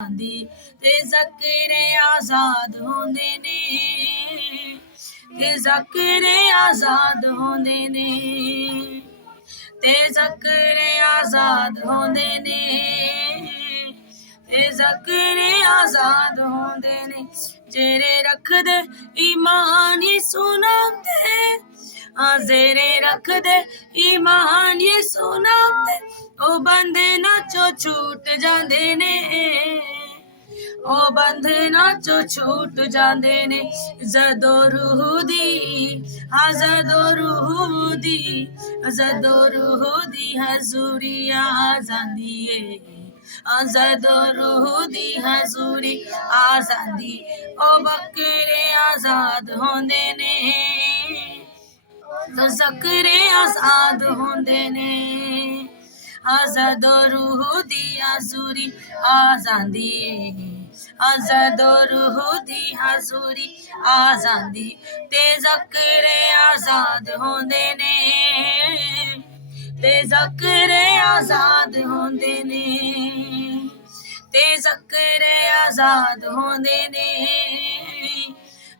दी ते ज़करे आज़ाद होंदे ने, ते ज़करे आज़ाद होंदे ने, ते ज़करे आज़ाद होंदे ने, ते ज़करे आज़ाद होंदे ने। जेरे रख दे ईमान यसू नाम ते, जेरे रख दे ईमान यसू नाम ते, ओ बंदे नाचो छूट जांदे ने, ओ बंधना चो छूट जांदे ने। जदो रूह दी, हाँ जदो रूह दी, जदो रूह दी हजूरी आ जांदी है, जदो रूह दी हजूरी आ जांदी। ओ बकरे आजाद होंदे ने, तो ज़करे आजाद होंदे ने, जदो रूह दी हजूरी आ जांदी है, जदो रूह दी हजूरी आ जांदी। ते ज़करे आजाद होंदे ने, ते ज़करे आजाद होंदे ने, ते ज़करे आजाद होंदे ने,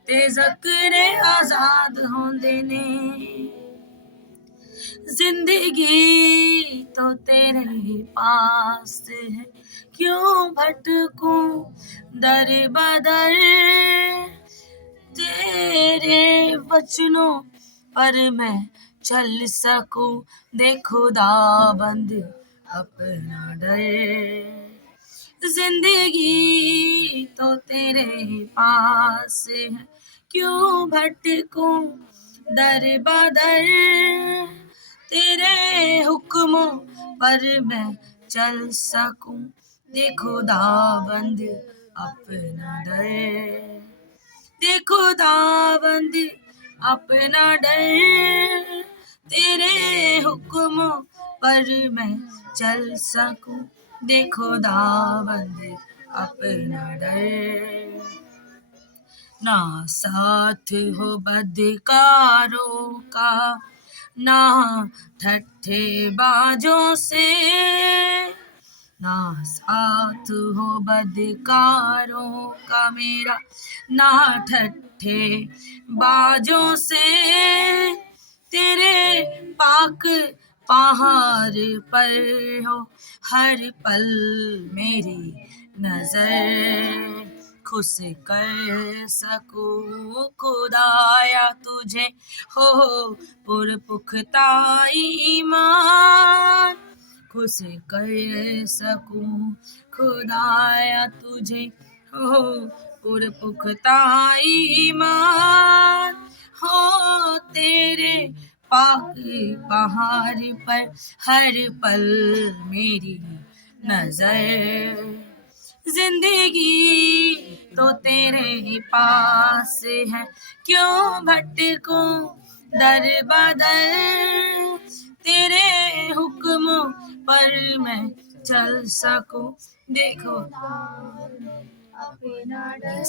ते ज़करे आजाद होंदे ने। जिंदगी तो तेरे पास है, क्यों भटकूं दर बदर, तेरे वचनों पर मैं चल सकूं, दे खुदाबंद अपना डर। जिंदगी तो तेरे पास है, क्यों भटकूं दर बदर, तेरे हुक्मों पर मैं चल सकूं, दे खुदाबंद अपना डर, दे खुदाबंद अपना डर। तेरे हुक्मों पर मैं चल सकूं, दे खुदाबंद अपना डर। ना साथ हो बदकारों का, ना ठट्ठे बाजों से, ना साथ हो बदकारों का मेरा, ना ठट्ठे बाजों से। तेरे पाक पहाड़ पर हो हर पल मेरी नजर, खुश कर सकूं खुदाया तुझे हो पुरपुख्ता ईमान, खुश कर सकूं खुदाया तुझे हो पुरपुख्ता ईमान। हो तेरे पाक पहाड़ पर हर पल मेरी नजर, जिंदगी तो तेरे पास है, क्यों भटकूं दर बदर, तेरे हुक्मों पर मैं चल सकूं, देखो अपना डर।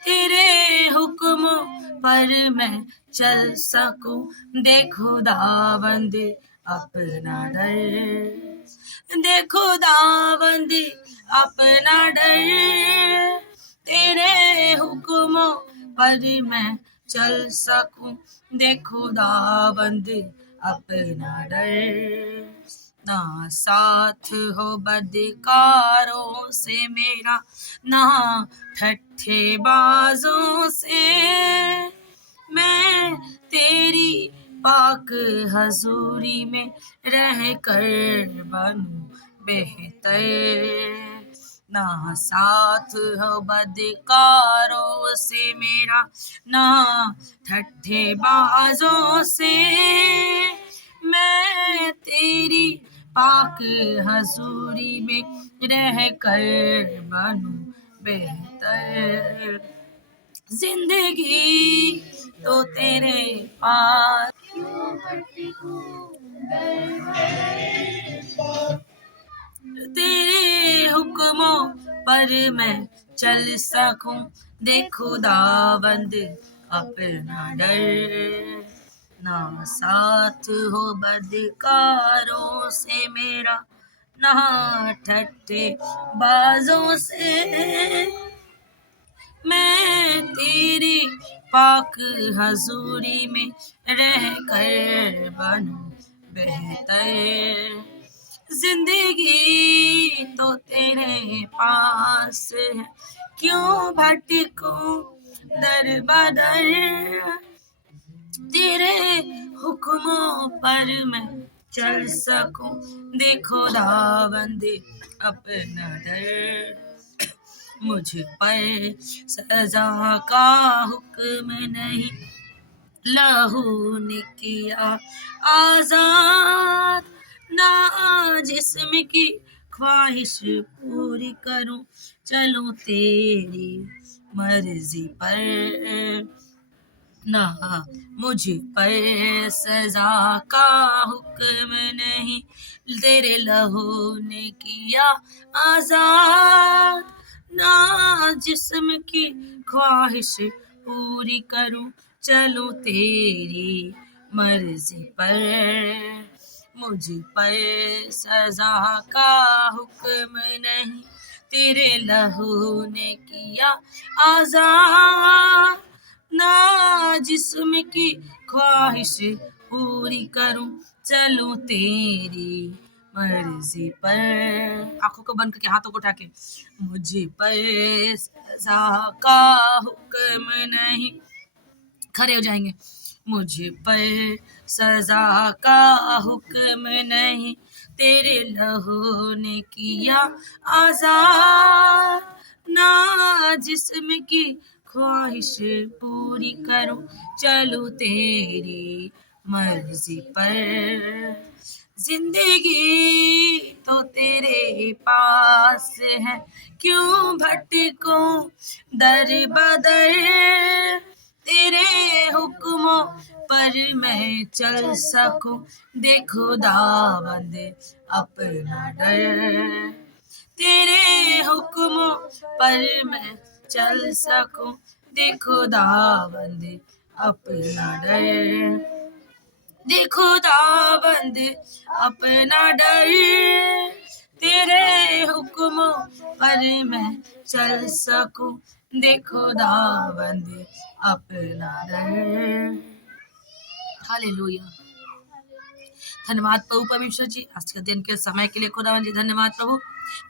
तेरे हुक्मों पर मैं चल सकूं, दे खुदाबंद अपना डर, दे खुदाबंद अपना डर। तेरे हुक्मों पर मैं चल सकूं, दे खुदाबंद अपना डर। ना साथ हो बदकारों से मेरा, ना ठट्ठे बाजों से, मैं तेरी पाक हजूरी में रह कर बनूं बेहतर। ना साथ हो बदकारों से मेरा, ना ठट्ठे बाजों से, मैं तेरी पाक हजूरी में रह कर बनूं बेहतर। जिंदगी तो तेरे पास, तेरे हुक्मों पर मैं चल सकूं, दे खुदाबंद अपना डर। ना साथ हो बदकारों से मेरा, ना ठट्ठे बाजों से। मैं तेरी पाक हजूरी में रह कर बनूं बेहतर। जिंदगी तो तेरे पास है, क्यों भटकूं दर बदर। तेरे हुक्मों पर मैं चल सकूं, देखो दावंद अपना डर। मुझ पर सजा का हुक्म नहीं, लहू ने किया आजाद। ना जिस्म की ख्वाहिश पूरी करूं, चलूं तेरी मर्जी पर। ना मुझ पर सजा का हुक्म नहीं, तेरे लहू ने किया आजाद। ना जिस्म की ख्वाहिश पूरी करूं, चलूं तेरी मर्जी पर। मुझ पर सजा का हुक्म नहीं, तेरे लहू ने किया आजाद। ना जिस्म की ख्वाहिश पूरी करूं, चलूं तेरी मर्जी पर। आंखों को बंद करके हाथों को उठा के। मुझे पर सजा का हुक्म नहीं, खड़े हो जाएंगे। मुझ पर सजा का हुक्म नहीं, तेरे लहू ने किया आजाद। ना जिस्म की ख्वाहिश पूरी करूं, चलूं तेरी मर्जी पर। जिंदगी तो तेरे पास है, क्यों भटकूं दर बदर। तेरे हुक्मों पर मैं चल सकूं, देखो दावंद अपना डर। तेरे हुक्मों पर मैं चल सकूं, देखो दावंद अपना डर। देखो दावंद अपना डर। तेरे हुक्मों पर मैं चल सकूं, देखो दावंद अपना डर। हालेलुया। धन्यवाद प्रभु परमेश्वर जी, आज के दिन के समय के लिए खुदावन जी धन्यवाद प्रभु।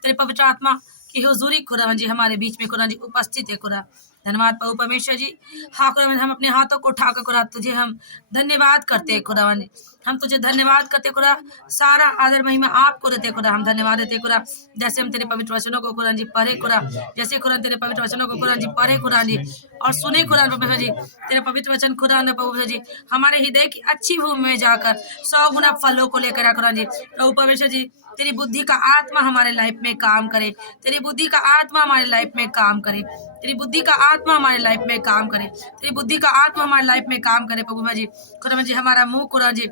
तेरे पवित्र आत्मा की हुजूरी खुदावन जी हमारे बीच में खुदावन जी उपस्थित है खुदा। धन्यवाद प्रभु परमेश्वर जी। हाँ खुदावन, हम अपने हाथों को उठाकर खुदा तुझे हम धन्यवाद करते हैं खुदावन जी। हम तुझे धन्यवाद करते खुदा, सारा आदर महिमा आपको देते खुदा। हम धन्यवाद देते खुदा, जैसे हम तेरे पवित्र वचनों को खुदा जी पढ़े खुदा, जैसे खुदा तेरे पवित्र वचनों को खुदा जी पढ़े खुदा जी और सुने खुदा परमेश्वर जी। तेरे पवित्र वचन खुदा ने परमेश्वर जी हमारे हृदय की अच्छी भूमि में जाकर 100 गुना फलों को लेकर खुदा जी। प्रभु परमेश्वर जी, तेरी बुद्धि का आत्मा हमारे लाइफ में काम करे। तेरी बुद्धि का आत्मा हमारे लाइफ में काम करे। तेरी बुद्धि का आत्मा हमारे लाइफ में काम करे। तेरी बुद्धि का आत्मा हमारे लाइफ में काम करे प्रभु जी। खुदा जी हमारा मुंह खुदा जी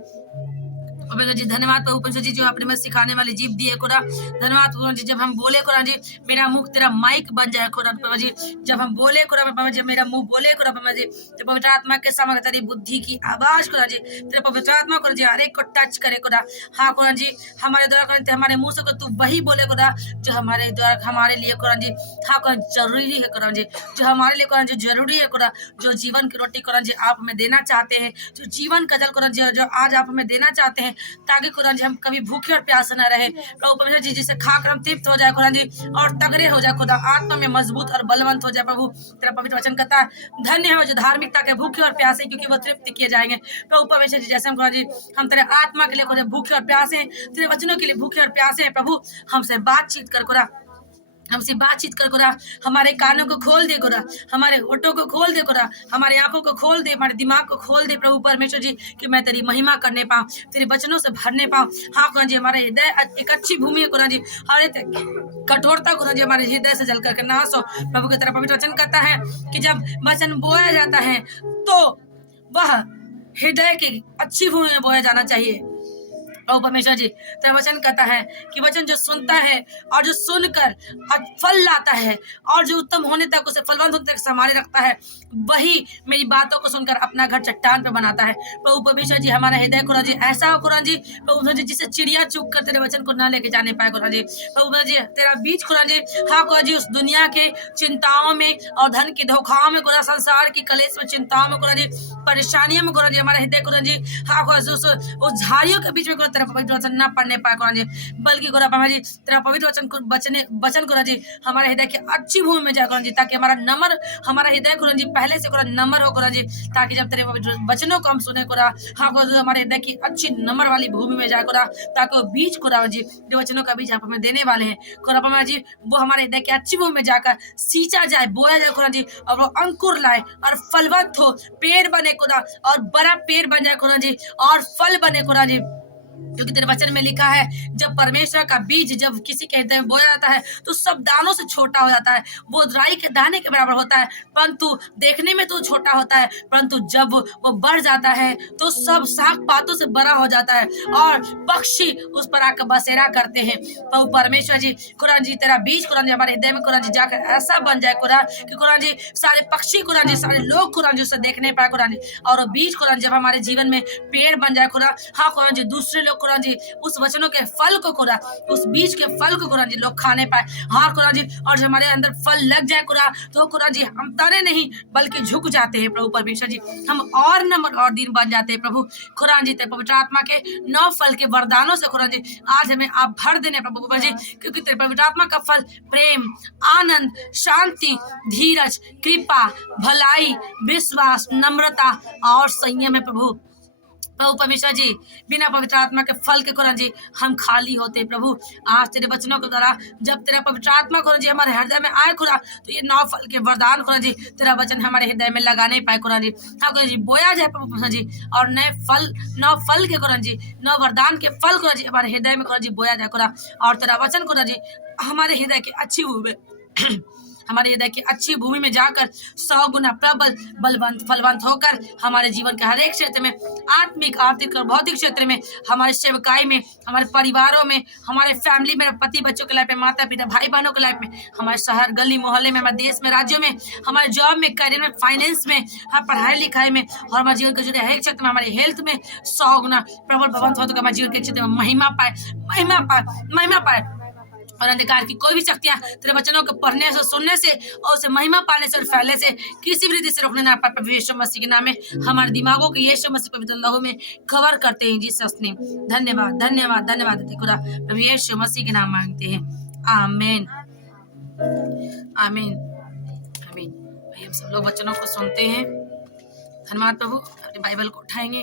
परमेश्वर जी धन्यवाद प्रभु परमेश्वर जी, जो आपने मैं सिखाने वाली जीव दी है खुदा। धन्यवाद खुदा जी, जब हम बोले खुदा जी मेरा मुख तेरा माइक बन जाए खुदा परमेश्वर जी। जब हम बोले खुदा परमेश्वर जी, मेरा मुंह बोले खुदा परमेश्वर जी, तो पवित्र आत्मा के समय तेरी बुद्धि की आवाज खुदा जी, तेरे पवित्र आत्मा खुदा जी हर एक को टच करे खुदा। हाँ खुदा जी, हमारे द्वारा खुदा हमारे मुंह से तू वही बोले खुदा जो हमारे द्वारा हमारे लिए खुदा जी हाँ खुदा जरूरी है खुदा जी, जो हमारे लिए खुदा जी जरूरी है खुदा। जो जीवन की रोटी खुदा जी आप हमें देना चाहते हैं, जो जीवन का जल खुदा जी जो आज आप हमें देना चाहते हैं, ताकि खुदा जी हम कभी भूखे और प्यासे न रहे प्रभु परमेश्वर जी। जिसे खाकर हम तृप्त हो जाए खुदा जी और तगड़े हो जाए खुदा, आत्मा में मजबूत और बलवंत हो जाए प्रभु। तेरा पवित्र वचन कहता है धन्य है जो धार्मिकता के भूखे और प्यासे, क्योंकि वो तृप्त किए जाएंगे प्रभु परमेश्वर जी। जैसे हम खुदा जी हम तेरे आत्मा के लिए खुदा भूखे और प्यासे हैं, तेरे वचनों के लिए भूखे और प्यासे हैं प्रभु। हमसे बातचीत कर खुदा, हमसे बातचीत कर खुदा। हमारे कानों को खोल दे खुदा, हमारे होठों को खोल दे खुदा, हमारी आंखों को खोल दे, हमारे दिमाग को खोल दे प्रभु परमेश्वर जी, कि मैं तेरी महिमा करने पाऊं, तेरे वचनों से भरने पाऊं। हाँ खुदा जी, हमारे हृदय एक अच्छी भूमि है खुदा जी, हर कठोरता खुदा जी हमारे हृदय से जल करके नाश हो प्रभु की तरफ। पवित्र वचन कहता है कि जब वचन बोया जाता है तो वह हृदय की अच्छी भूमि में बोया जाना चाहिए। प्रभु परमेश्वर जी, तेरा वचन कहता है कि वचन जो सुनता है और जो सुनकर फल लाता है और जो उत्तम होने तक उसे फलवंत होने तक संभाले रखता है, वही मेरी बातों को सुनकर अपना घर चट्टान पर बनाता है। प्रभु परमेश्वर जी, हमारा हृदय खुदा जी ऐसा हो खुदा जी, प्रभु जी, जिसे चिड़िया चुग कर तेरे वचन को न लेके जाने पाए खुदा जी। प्रभु जी, तेरा बीज खुदा जी, हाँ खुदा जी, उस दुनिया के चिंताओं में और धन के धोखाओं में खुदा, संसार की कलेश में, चिंताओं में खुदा जी, परेशानियों में खुदा जी, हमारा हृदय खुदा जी, हाँ खुदा जी, उस झाड़ियों के बीच में खुदा तेरा पवित्र वचन न पढ़ने पाए खुदा जी, बल्कि खुदा बाबा जी, तेरा पवित्र वचन को वचन खुदा जी हमारे हृदय की अच्छी भूमि में जाए खुदा जी, ताकि हमारा हृदय खुदा जी पहले से खुदा नम्र हो खुदा जी, ताकि जब तेरे वचनों को हम सुने खुदा, हाँ खुदा, हमारे हृदय की अच्छी नम्र वाली भूमि में जाए खुदा, ताकि वो बीज खुदा जी, जो वचनों का बीज आप हमें देने वाले हैं खुदा बाबा जी, वो हमारे हृदय की अच्छी भूमि में जाकर सींचा जाए, बोया जाए खुदा जी, और वो अंकुर लाए और फलवंत हो, पेड़ बने खुदा, और बड़ा पेड़ बन जाए खुदा जी, और फल बने खुदा जी। क्योंकि तेरे वचन में लिखा है, जब परमेश्वर का बीज जब किसी के हृदय में बोया जाता है तो सब दानों से छोटा हो जाता है, वो राई के दाने के बराबर होता है, परंतु देखने में तो छोटा होता है, परंतु जब वो बढ़ जाता है तो सब साग पातों से बड़ा हो जाता है और पक्षी उस पर आकर बसेरा करते हैं। तो परमेश्वर जी, कुरान जी, तेरा बीज कुरान जी हमारे हृदय में कुरान जी जाकर ऐसा बन जाए कुरान कि कुरान जी सारे पक्षी कुरान जी, सारे लोग कुरान जी उसे देखने पाए कुरान जी, और वो बीज कुरान जब हमारे जीवन में पेड़ बन जाए कुरान, हाँ कुरान जी, दूसरे लोग कुरान जी उस वचनों के फल को कुरान, उस बीज के फल को कुरान जी लोग खाने पाए, हाँ कुरान जी, और जब हमारे अंदर फल लग जाए कुरान, तो कुरान जी हम तरे नहीं बल्कि झुक जाते हैं प्रभु परमेश्वर जी, हम और नम्र और दिन बन जाते हैं प्रभु कुरान जी। तेरे पवित्र आत्मा के 9 फल के वरदानों से कुरान जी आज हमें आप भर देने प्रभु जी, क्योंकि तेरे पवित्र आत्मा का फल प्रेम, आनंद, शांति, धीरज, कृपा, भलाई, विश्वास, नम्रता और संयम है प्रभु परमेश्वर जी। बिना पवित्र आत्मा के फल के कुरान जी हम खाली होते प्रभु। आज तेरे वचनों के द्वारा जब तेरा पवित्र आत्मा कुरान जी हमारे हृदय में आए खुदा, तो ये 9 फल के वरदान कुरान जी तेरा वचन हमारे हृदय में लगाने पाए कुरान जी, हाँ कुरान जी, बोया जाए प्रभु परमेश्वर जी, और 9 फल के कुरान जी, 9 वरदान के फल कुरान जी हमारे हृदय में कुरान जी बोया जाए खुदा, और तेरा वचन कुरान जी हमारे हृदय की अच्छी भूमि हमारे हृदय की अच्छी भूमि में जाकर 100 गुना प्रबल बलवंत फलवंत होकर हमारे जीवन के हर एक क्षेत्र में, आत्मिक, आर्थिक और भौतिक क्षेत्र में, हमारे सेवकाई में, हमारे परिवारों में, हमारे फैमिली में, पति बच्चों के लाइफ में, माता पिता भाई बहनों के लाइफ में, हमारे शहर गली मोहल्ले में, हमारे देश में, राज्यों में, हमारे जॉब में, करियर में, फाइनेंस में, हमारे पढ़ाई लिखाई में, और हमारे जीवन के जुड़े हर एक क्षेत्र में, हमारे हेल्थ में 100 गुना प्रबल बलवंत हो, तो हमारे जीवन के क्षेत्र में महिमा पाए, महिमा पाए, महिमा पाए, और अंधकार की कोई भी शक्तियां तेरे वचनों को पढ़ने से, सुनने से और उसे महिमा पाने से और फैलने से किसी भी रीति से रोकने ना पाए प्रभु यीशु मसीह के नाम में। हमारे दिमागों को यीशु मसीह पवित्र लहू में कवर करते हैं जीसस ने। धन्यवाद धन्यवाद धन्यवाद देते खुदा, प्रभु यीशु मसीह के नाम मांगते हैं, आमीन आमीन आमीन। भाई हम सब लोग वचनों को सुनते हैं। धन्यवाद प्रभु। अपने बाइबल को उठाएंगे,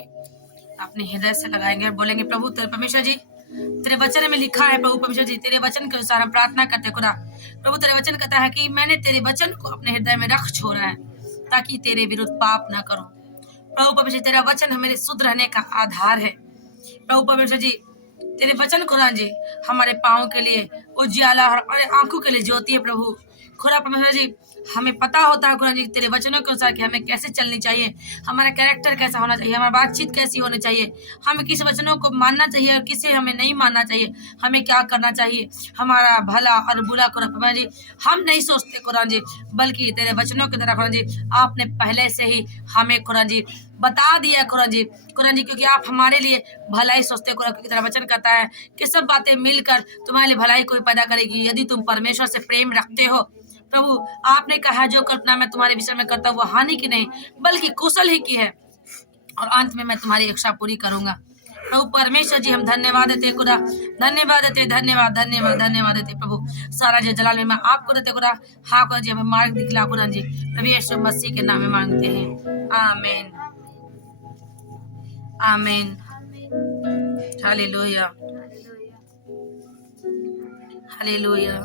अपने हृदय से लगाएंगे और बोलेंगे, प्रभु तेरे परमेश्वर जी, तेरे वचन में लिखा है प्रभु परमेश्वर जी, तेरे वचन के अनुसार हम प्रार्थना करते खुदा। प्रभु तेरे वचन कहता है कि मैंने तेरे वचन को अपने हृदय में रख छोड़ा है ताकि तेरे विरुद्ध पाप ना करो। प्रभु परमेश्वर तेरा वचन मेरे शुद्ध रहने का आधार है। प्रभु परमेश्वर जी, तेरे वचन खुदा जी हमारे पाँव के लिए उज्याला और हमारे आंखों के लिए ज्योति है प्रभु। खुदा परमेश्वर जी, हमें पता होता है खुदा जी तेरे वचनों के अनुसार कि हमें कैसे चलनी चाहिए, हमारा कैरेक्टर कैसा होना चाहिए, हमारी बातचीत कैसी होनी चाहिए, हमें किस वचनों को मानना चाहिए और किसे हमें नहीं मानना चाहिए, हमें क्या करना चाहिए, हमारा भला और बुरा खुदा परमेश्वर जी हम नहीं सोचते खुदा जी, बल्कि तेरे वचनों की तरह खुदा जी आपने पहले से ही हमें खुदा जी बता दिया खुदा जी, क्योंकि आप हमारे लिए भलाई सोचते खुदा, क्योंकि तेरा वचन कहता है कि सब बातें मिलकर तुम्हारे लिए भलाई को पैदा करेगी यदि तुम परमेश्वर से प्रेम रखते हो। प्रभु आपने कहा जो कल्पना मैं तुम्हारे विषय में करता हूँ वो हानि की नहीं बल्कि कुशल ही की है, और अंत में मैं तुम्हारी इच्छा पूरी करूंगा। प्रभु परमेश्वर जी हम धन्यवाद देते खुदा, धन्यवाद देते, धन्यवाद धन्यवाद धन्यवाद देते प्रभु। सारा जो जलाल में मैं आपको देते खुदा, हाँ खुदा जी हमें मार्ग दिखला खुदा जी, प्रभु यीशु मसीह के नाम में मांगते हैं, आमीन आमीन। हालेलुया हालेलुया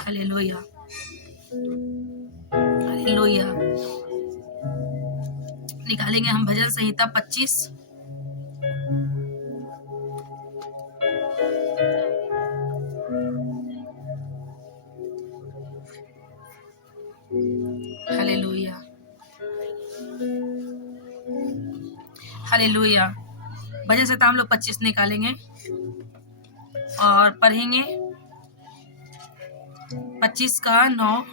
हालेलुया हालेलुया। निकालेंगे हम भजन संहिता 25। Hallelujah hallelujah. भजन से हम लोग 25 निकालेंगे और पढ़ेंगे 25 का 9।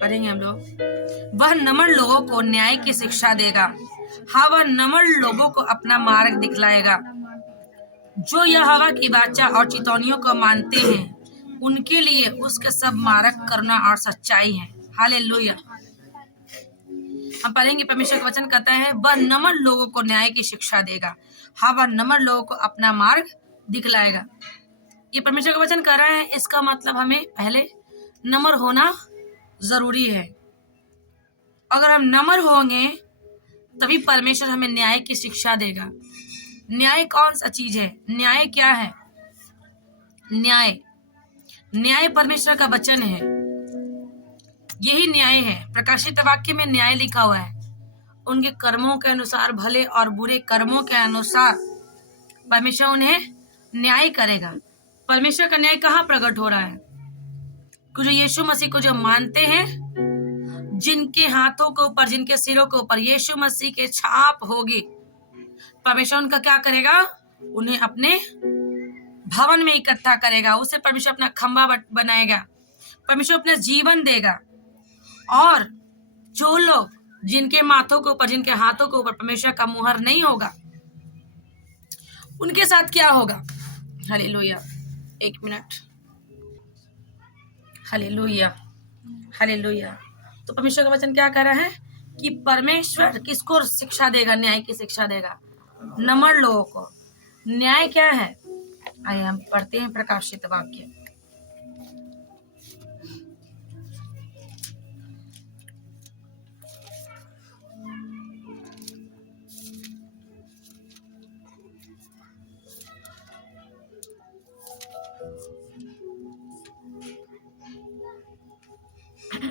पढ़ेंगे हम लोग। वह नम्र लोगों को न्याय की शिक्षा देगा, हाँ वह नम्र लोगों को अपना मार्ग दिखलाएगा। जो यह हवा की वाचा और चितौनियों को मानते हैं उनके लिए उसके सब मार्ग करुणा और सच्चाई है। हालेलुया। हम पढ़ेंगे, परमेश्वर का वचन कहता है वह नम्र लोगों को न्याय की शिक्षा देगा, हाँ वह नम्र लोगों को अपना मार्ग दिखलाएगा। ये परमेश्वर का वचन कह रहा है, इसका मतलब हमें पहले नम्र होना जरूरी है। अगर हम नम्र होंगे तभी परमेश्वर हमें न्याय की शिक्षा देगा। न्याय कौन सा चीज है? न्याय क्या है? न्याय परमेश्वर का वचन है, यही न्याय है। प्रकाशित वाक्य में न्याय लिखा हुआ है, उनके कर्मों के अनुसार, भले और बुरे कर्मों के अनुसार परमेश्वर उन्हें न्याय करेगा। परमेश्वर का न्याय कहाँ प्रकट हो रहा है? जो यीशु मसीह को जो मानते हैं, जिनके हाथों के ऊपर, जिनके सिरों के ऊपर यीशु मसीह के छाप होगी, परमेश्वर उनका क्या करेगा? उन्हें अपने भवन में इकट्ठा करेगा। उसे परमेश्वर अपना खंबा बनाएगा, परमेश्वर अपना जीवन देगा। और जो लोग जिनके माथों के ऊपर, जिनके हाथों के ऊपर परमेश्वर का मुहर नहीं होगा, उनके साथ क्या होगा? हालेलुया। एक मिनट। Hallelujah, hallelujah. तो परमेश्वर का वचन क्या कह रहा है कि परमेश्वर किसको शिक्षा देगा? न्याय की शिक्षा देगा, नम्र लोगों को। न्याय क्या है? आइए हम पढ़ते हैं प्रकाशित वाक्य।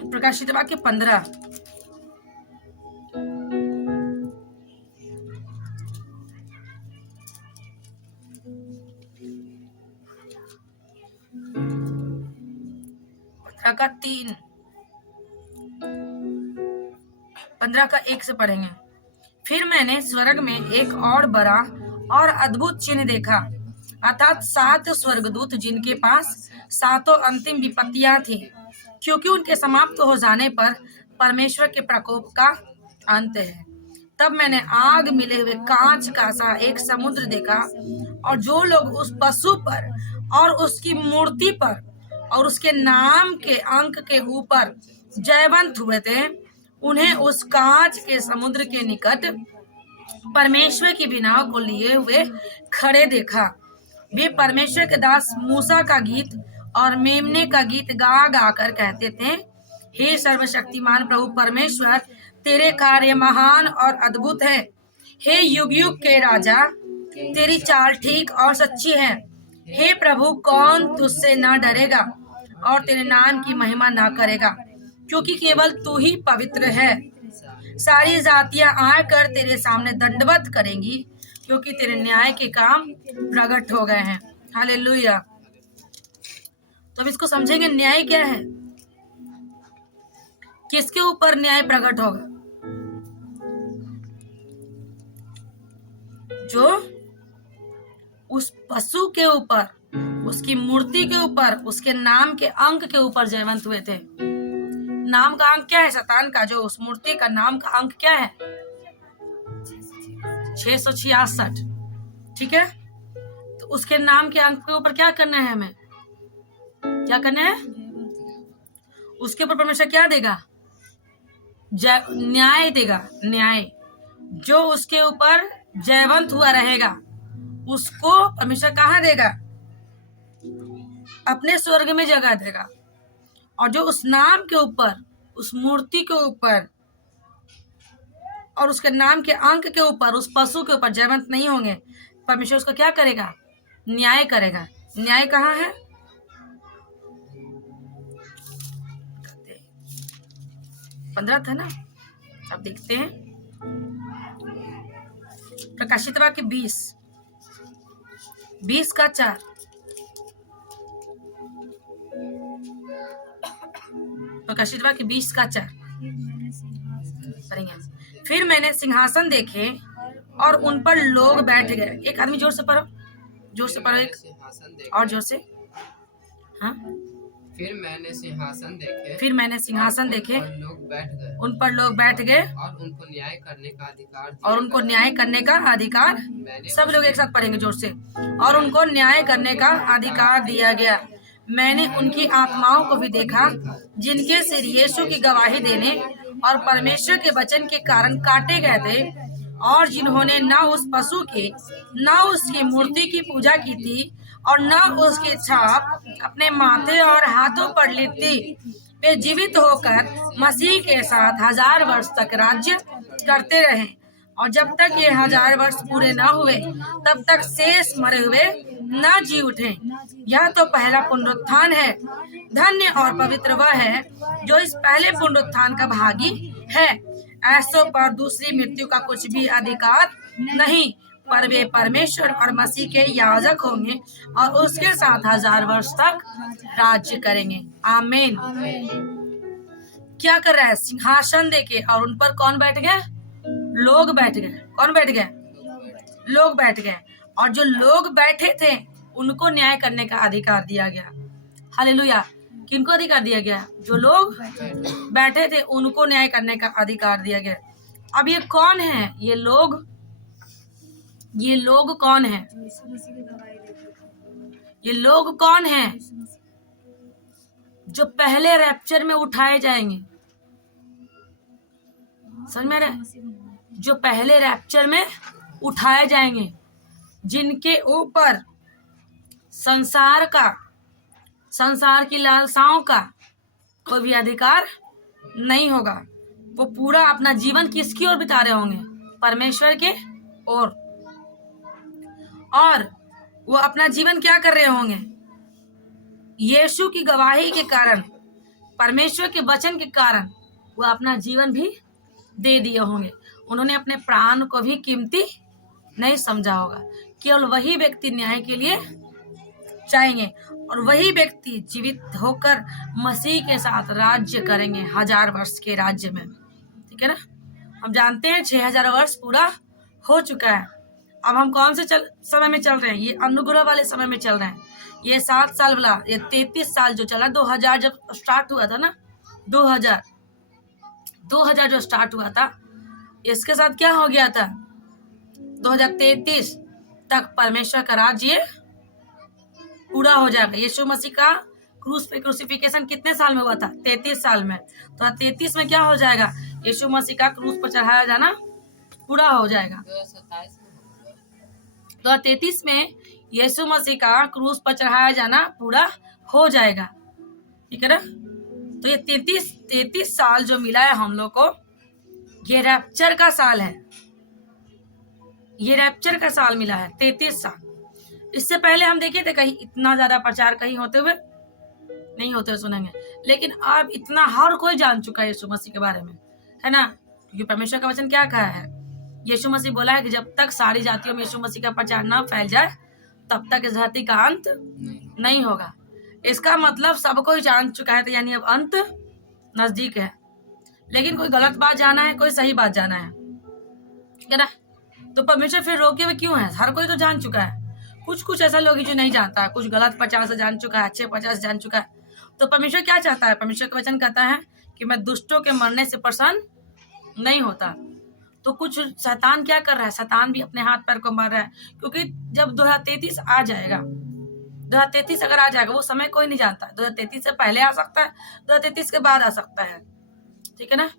प्रकाशित वाक्य 15। का 3, 15 का 1 से पढ़ेंगे। फिर मैंने स्वर्ग में एक और बड़ा और अद्भुत चिन्ह देखा, अर्थात 7 स्वर्गदूत जिनके पास 7 अंतिम विपत्तियां थी, क्योंकि उनके समाप्त हो जाने पर परमेश्वर के प्रकोप का अंत है। तब मैंने आग मिले हुए कांच का सा एक समुद्र देखा, और जो लोग उस पशु पर और उसकी मूर्ति पर और उसके नाम के अंक के ऊपर जयवंत हुए थे, उन्हें उस कांच के समुद्र के निकट परमेश्वर की बिनाव को लिए हुए खड़े देखा। वे परमेश्वर के दास मूसा का गीत और मेमने का गीत गा गा कर कहते थे, हे सर्वशक्तिमान प्रभु परमेश्वर, तेरे कार्य महान और अद्भुत है। हे युग युग के राजा, तेरी चाल ठीक और सच्ची है। हे प्रभु, कौन तुझसे न डरेगा और तेरे नाम की महिमा न करेगा, क्योंकि केवल तू ही पवित्र है। सारी जातियां आकर तेरे सामने दंडवत करेंगी, क्योंकि तेरे न्याय के काम प्रकट हो गए हैं। हालेलुया। तो अब इसको समझेंगे, न्याय क्या है? किसके ऊपर न्याय प्रकट होगा? जो उस पशु के ऊपर, उसकी मूर्ति के ऊपर, उसके नाम के अंक के ऊपर जयवंत हुए थे। नाम का अंक क्या है? शैतान का जो उस मूर्ति का नाम का अंक क्या है? 666। ठीक है, तो उसके नाम के अंक के ऊपर क्या करना है? हमें क्या करना है? उसके ऊपर परमेश्वर क्या देगा? न्याय देगा। न्याय जो उसके ऊपर जयवंत हुआ रहेगा, उसको परमेश्वर कहाँ देगा? अपने स्वर्ग में जगह देगा। और जो उस नाम के ऊपर, उस मूर्ति के ऊपर और उसके नाम के अंक के ऊपर, उस पशु के ऊपर जयवंत नहीं होंगे, परमेश्वर उसको क्या करेगा? न्याय करेगा। न्याय कहाँ है? 15 था ना। अब देखते हैं प्रकाशित वाक्य 20। 20 का 4 प्रकाशित वाक्य 20 का 4 पढ़ेंगे। फिर मैंने सिंहासन देखे और उन पर लोग बैठ गए। एक आदमी जोर से पढ़ो, जोर से पढ़ो, एक और जोर से। हाँ, फिर मैंने सिंहासन देखे, उन पर लोग बैठ गए और उनको न्याय करने का अधिकार सब लोग एक साथ पढ़ेंगे जोर से। और उनको न्याय करने का अधिकार दिया गया। मैंने उनकी आत्माओं को भी देखा जिनके सिर यीशु की गवाही देने और परमेश्वर के वचन के कारण काटे गए थे, और जिन्होंने न उस पशु के न उसकी मूर्ति की पूजा की थी और न उसकी छाप अपने माथे और हाथों पर ली थी। वे जीवित होकर मसीह के साथ 1000 वर्ष तक राज्य करते रहे, और जब तक ये 1000 वर्ष पूरे न हुए तब तक शेष मरे हुए न जी उठे। यह तो पहला पुनरुत्थान है। धन्य और पवित्र वह है जो इस पहले पुनरुत्थान का भागी है। ऐसों पर दूसरी मृत्यु का कुछ भी अधिकार नहीं, पर वे परमेश्वर और मसीह के याजक होंगे और उसके साथ 1000 वर्ष तक राज्य करेंगे। आमीन। क्या कर रहा है? सिंहासन देके, और उन पर कौन बैठ गए? लोग बैठ गए। कौन बैठ गए? लोग बैठ गए। और जो लोग बैठे थे उनको न्याय करने का अधिकार दिया गया। हालेलुया। किनको अधिकार दिया गया? जो लोग बैठे थे उनको न्याय करने का अधिकार दिया गया। अब ये कौन है? ये लोग कौन है? ये लोग कौन है? जो पहले रैप्चर में उठाए जाएंगे। समझ में आ रहा है? जो पहले रैप्चर में उठाए जाएंगे, जिनके ऊपर संसार की लालसाओं का कोई भी अधिकार नहीं होगा। वो पूरा अपना जीवन किसकी ओर बिता रहे होंगे? परमेश्वर के ओर। और वो अपना जीवन क्या कर रहे होंगे? यीशु की गवाही के कारण, परमेश्वर के वचन के कारण वो अपना जीवन भी दे दिए होंगे। उन्होंने अपने प्राण को भी कीमती नहीं समझा होगा। केवल वही व्यक्ति न्याय के लिए जाएंगे, और वही व्यक्ति जीवित होकर मसीह के साथ राज्य करेंगे 1000 वर्ष के राज्य में। ठीक है ना? हम जानते हैं 6000 वर्ष पूरा हो चुका है। अब हम कौन से समय में चल रहे हैं? ये अनुग्रह वाले समय में चल रहे हैं। ये 7 साल वाला, ये 33 साल जो चला, 2000 जब स्टार्ट हुआ था ना, 2000 जो स्टार्ट हुआ था, इसके साथ क्या हो गया था? 2033 तक परमेश्वर का राज्य पूरा हो जाएगा। यीशु मसीह का क्रूस पे क्रूसिफिकेशन कितने साल में हुआ था? 33 साल में। तो 33 में क्या हो जाएगा? यीशु मसीह का क्रूस पर चढ़ाया जाना पूरा हो जाएगा। 2033 में यीशु मसीह का क्रूस पर चढ़ाया जाना पूरा हो जाएगा। ठीक है ना? तो ये 33 साल जो मिला है हम लोग को, ये रैप्चर का साल है। ये रैप्चर का साल मिला है, 33 साल। इससे पहले हम देखे थे कहीं इतना ज्यादा प्रचार कहीं होते हुए नहीं होते हुए सुनेंगे, लेकिन अब इतना हर कोई जान चुका है यीशु मसीह के बारे में, है ना? क्योंकि परमेश्वर का वचन क्या कहा है? यीशु मसीह बोला है कि जब तक सारी जातियों में यीशु मसीह का प्रचार न फैल जाए तब तक इस धरती का अंत नहीं होगा। इसका मतलब सब कोई जान चुका है, तो यानी अब अंत नजदीक है। लेकिन कोई गलत बात जाना है, कोई सही बात जाना है ना? तो परमेश्वर फिर रोके हुए क्यों है? हर कोई तो जान चुका है। कुछ ऐसा लोग जो नहीं जानता, कुछ गलत 50 जान चुका है, अच्छे 50 जान चुका है। तो परमेश्वर क्या चाहता है? परमेश्वर का वचन कहता है कि मैं दुष्टों के मरने से प्रसन्न नहीं होता। तो कुछ शैतान क्या कर रहा है? शैतान भी अपने हाथ पैर को मार रहा है, क्योंकि जब 2033 आ जाएगा, 2033 अगर आ जाएगा, वो समय कोई नहीं जानता। 2033 से पहले आ सकता है, 2033 के बाद आ सकता है। ठीक है ना?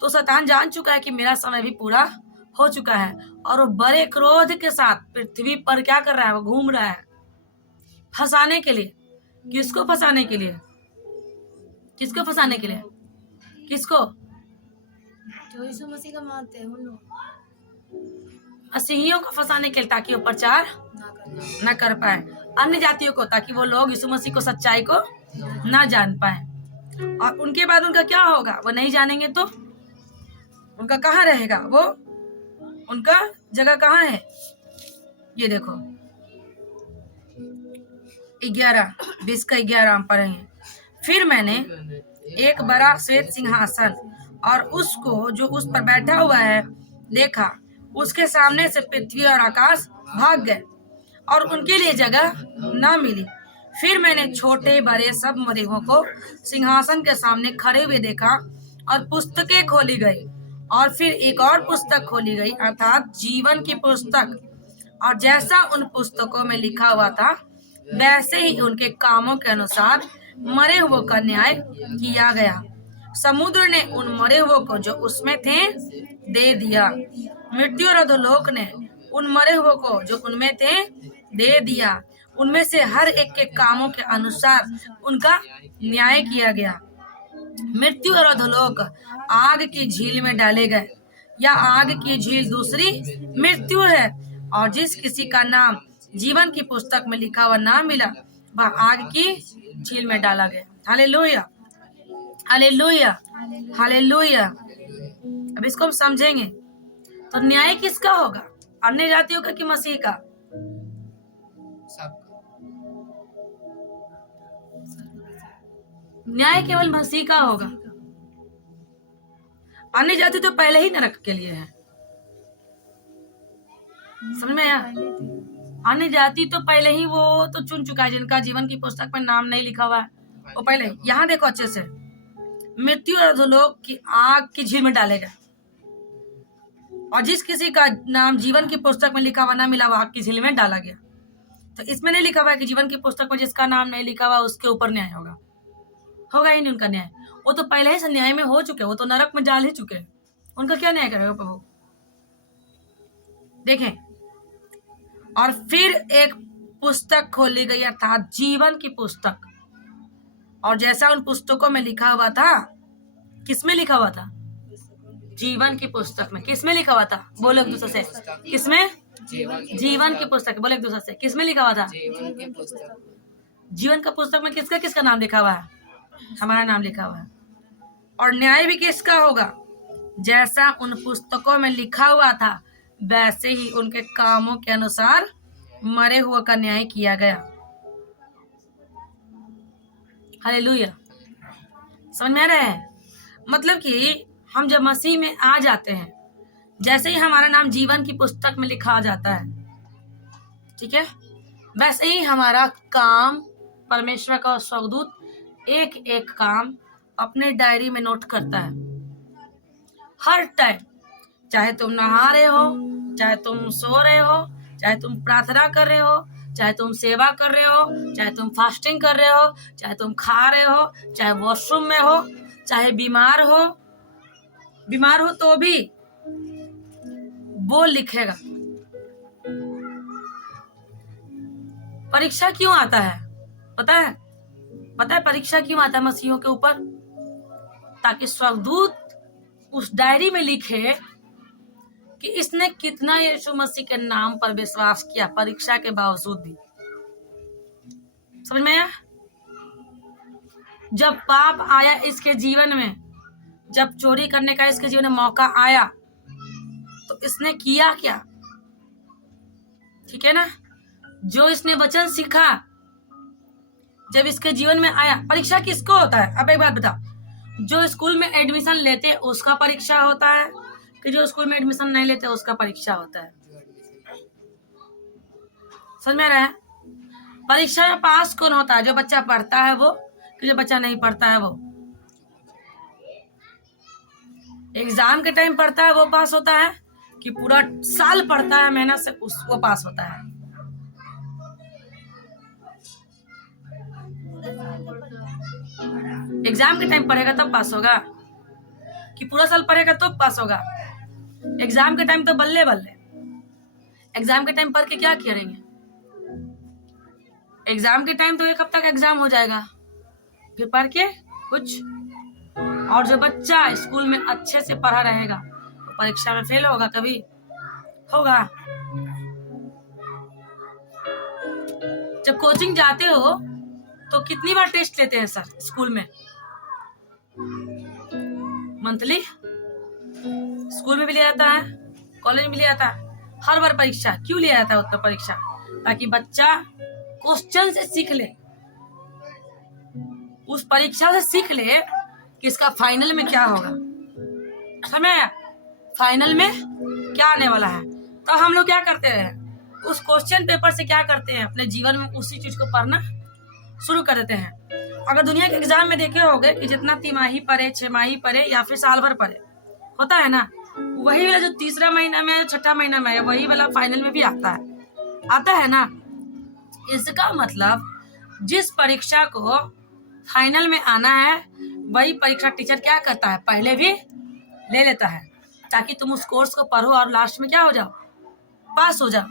तो शैतान जान चुका है कि मेरा समय भी पूरा हो चुका है, और वो बड़े क्रोध के साथ पृथ्वी पर क्या कर रहा है? वो घूम रहा है फंसाने के लिए। किसको फंसाने के लिए? किसको फंसाने के लिए? किसको? जो यीशु मसीह का मानते हैं उन लोग, मसीहियों को फंसाने के लिए, ताकि वो प्रचार न कर पाए। अन्य जातियों को, ताकि वो लोग यीशु मसीह को, सच्चाई को न जान पाए। और उनके बाद उनका क्या होगा? वो नहीं जानेंगे तो उनका कहाँ रहेगा? वो उनका जगह कहाँ है? ये देखो, 11, 20 का 11 हम पढ़ेंगे। फिर मैंने एक बड़ा श्वेत सिंहासन और उसको जो उस पर बैठा हुआ है देखा। उसके सामने से पृथ्वी और आकाश भाग गए और उनके लिए जगह न मिली। फिर मैंने छोटे बड़े सब मरे हुओं को सिंहासन के सामने खड़े हुए देखा और पुस्तकें खोली गई और फिर एक और पुस्तक खोली गई, अर्थात जीवन की पुस्तक। और जैसा उन पुस्तकों में लिखा हुआ था वैसे ही उनके कामों के अनुसार मरे हुओं का न्याय किया गया। समुद्र ने उन मरे हुओं को जो उसमें थे दे दिया। मृत्यु और अधोलोक ने उन मरे हुओं को जो उनमें थे दे दिया। उनमें से हर एक के कामों के अनुसार उनका न्याय किया गया। मृत्यु और अधोलोक आग की झील में डाले गए। यह आग की झील दूसरी मृत्यु है, और जिस किसी का नाम जीवन की पुस्तक में लिखा हुआ ना मिला वह आग की झील में डाला गया। हालेलुया, हालेलुया, हालेलुया। अब इसको हम समझेंगे। तो न्याय किसका होगा? अन्य जातियों का कि मसीह का? न्याय केवल मसीह का होगा। अन्य जाति तो पहले ही नरक के लिए है। समझ में आया? अन्य जाति तो पहले ही वो तो चुन चुका है, जिनका जीवन की पुस्तक में नाम नहीं लिखा हुआ है वो पहले। यहाँ देखो अच्छे से, मृत्यु और अधोलोक की आग की झील में डाले गए, और जिस किसी का नाम जीवन की पुस्तक में लिखा हुआ ना मिला वो आग की झील में डाला गया। तो इसमें नहीं लिखा हुआ है कि जीवन की पुस्तक में जिसका नाम नहीं लिखा हुआ उसके ऊपर न्याय होगा। होगा ही नहीं उनका न्याय। वो तो पहले ही से न्याय में हो चुके, वो तो नरक में डाल ही चुके। उनका क्या न्याय करेगा प्रभु? देखें, और फिर एक पुस्तक खोली गई, अर्थात जीवन की पुस्तक। और जैसा उन पुस्तकों में लिखा हुआ था, किसमें लिखा हुआ था? जीवन की पुस्तक में। किसमें लिखा हुआ था? बोलो एक दूसरे से, किसमें? जीवन की पुस्तक। बोलो एक दूसरे से, किसमें लिखा हुआ था? जीवन का पुस्तक में किसका किसका नाम लिखा हुआ है? हमारा नाम लिखा हुआ है। और न्याय भी किसका होगा? जैसा उन पुस्तकों में लिखा हुआ था वैसे ही उनके कामों के अनुसार मरे हुए का न्याय किया गया। हालेलुया। समझ में आ रहा है? मतलब कि हम जब मसीह में आ जाते हैं, जैसे ही हमारा नाम जीवन की पुस्तक में लिखा जाता है, ठीक है, वैसे ही हमारा काम, परमेश्वर का स्वर्गदूत एक एक काम अपने डायरी में नोट करता है हर टाइम। चाहे तुम नहा रहे हो, चाहे तुम सो रहे हो, चाहे तुम प्रार्थना कर रहे हो, चाहे तुम सेवा कर रहे हो, चाहे तुम फास्टिंग कर रहे हो, चाहे तुम खा रहे हो, चाहे वॉशरूम में हो, चाहे बीमार हो तो भी वो लिखेगा। परीक्षा क्यों आता है पता है? परीक्षा क्यों आता है मसीहों के ऊपर? ताकि स्वर्गदूत उस डायरी में लिखे कि इसने कितना यीशु मसीह के नाम पर विश्वास किया परीक्षा के बावजूद भी। समझ में आया? जब पाप आया इसके जीवन में, जब चोरी करने का इसके जीवन में मौका आया, तो इसने किया क्या? ठीक है ना? जो इसने वचन सीखा जब इसके जीवन में आया। परीक्षा किसको होता है? अब एक बात बता, जो स्कूल में एडमिशन लेते उसका परीक्षा होता है कि जो स्कूल में एडमिशन नहीं लेते उसका परीक्षा होता है? समझ में आ रहा है? परीक्षा में पास कौन होता है? जो बच्चा पढ़ता है वो, कि जो बच्चा नहीं पढ़ता है वो? एग्जाम के टाइम पढ़ता है वो पास होता है, कि पूरा साल पढ़ता है मेहनत से वो पास होता है? एग्जाम के टाइम पढ़ेगा तब पास होगा, कि पूरा साल पढ़ेगा तो पास होगा? एग्जाम के टाइम तो बल्ले बल्ले। एग्जाम के टाइम पढ़ के क्या करेंगे? एग्जाम के टाइम तो एक हफ्ता का एग्जाम हो जाएगा, फिर पढ़ के कुछ। और जो बच्चा स्कूल में अच्छे से पढ़ा रहेगा तो परीक्षा में फेल होगा? कभी होगा? जब कोचिंग जाते हो तो कितनी बार टेस्ट लेते हैं सर स्कूल में? मंथली? स्कूल में भी लिया जाता है, कॉलेज में भी लिया जाता है, हर बार परीक्षा। क्यों लिया जाता है उत्तर परीक्षा? ताकि बच्चा क्वेश्चन से सीख ले, उस परीक्षा से सीख ले कि इसका फाइनल में क्या होगा। समझ आया? फाइनल में क्या आने वाला है। तो हम लोग क्या करते हैं, उस क्वेश्चन पेपर से क्या करते हैं, अपने जीवन में उसी चीज को पढ़ना शुरू कर देते हैं। अगर दुनिया के एग्जाम में देखे होगे कि जितना तिमाही पढ़े, 6 माही पढ़े या फिर साल भर पढ़े होता है ना, वही वाला जो तीसरा महीना में, छठा महीना में, वही वाला फाइनल में भी आता है ना। इसका मतलब जिस परीक्षा को फाइनल में आना है वही परीक्षा टीचर क्या करता है, पहले भी ले लेता है, ताकि तुम उस कोर्स को पढ़ो और लास्ट में क्या हो जाओ, पास हो जाओ।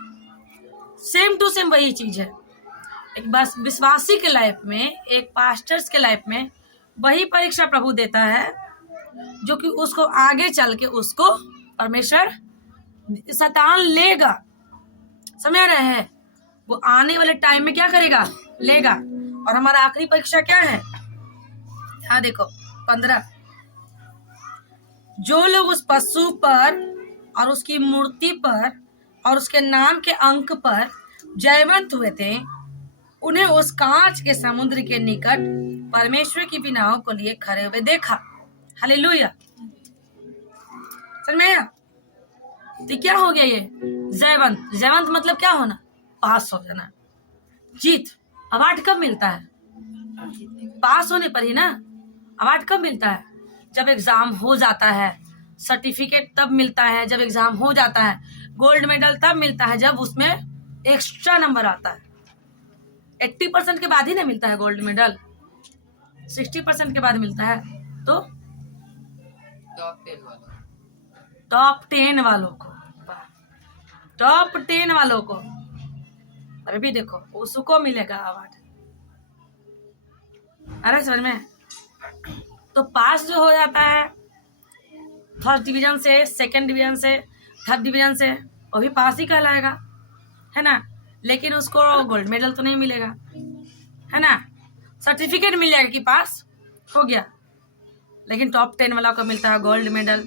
सेम टू सेम वही चीज है। एक बस विश्वासी के लाइफ में, एक पास्टर्स के लाइफ में वही परीक्षा प्रभु देता है जो कि उसको आगे चल के उसको परमेश्वर शैतान लेगा। समझ रहे हैं? वो आने वाले टाइम में क्या करेगा, लेगा। और हमारा आखिरी परीक्षा क्या है, यहाँ देखो 15, जो लोग उस पशु पर और उसकी मूर्ति पर और उसके नाम के अंक पर जयवंत हुए थे, उन्हें उस कांच के समुद्र के निकट परमेश्वर की नाव को लिए खड़े हुए देखा। हालेलुया। समझ में आया? तो क्या हो गया ये जयवंत? जयवंत मतलब क्या होना, पास हो जाना, जीत। अवार्ड कब मिलता है, पास होने पर ही ना। अवार्ड कब मिलता है, जब एग्जाम हो जाता है। सर्टिफिकेट तब मिलता है जब एग्जाम हो जाता है। गोल्ड मेडल तब मिलता है जब उसमें एक्स्ट्रा नंबर आता है। 80% के बाद ही ना मिलता है गोल्ड मेडल, 60% के बाद मिलता है। तो टॉप 10 वालों को अभी भी देखो उसको मिलेगा अवार्ड। अरे समझ में? तो पास जो हो जाता है फर्स्ट डिवीजन से, सेकंड डिवीजन से, थर्ड डिवीजन से, वो भी पास ही कहलाएगा, है ना। लेकिन उसको गोल्ड मेडल तो नहीं मिलेगा, है ना। सर्टिफिकेट मिल जाएगा कि पास हो गया। लेकिन टॉप 10 वाला को मिलता है गोल्ड मेडल,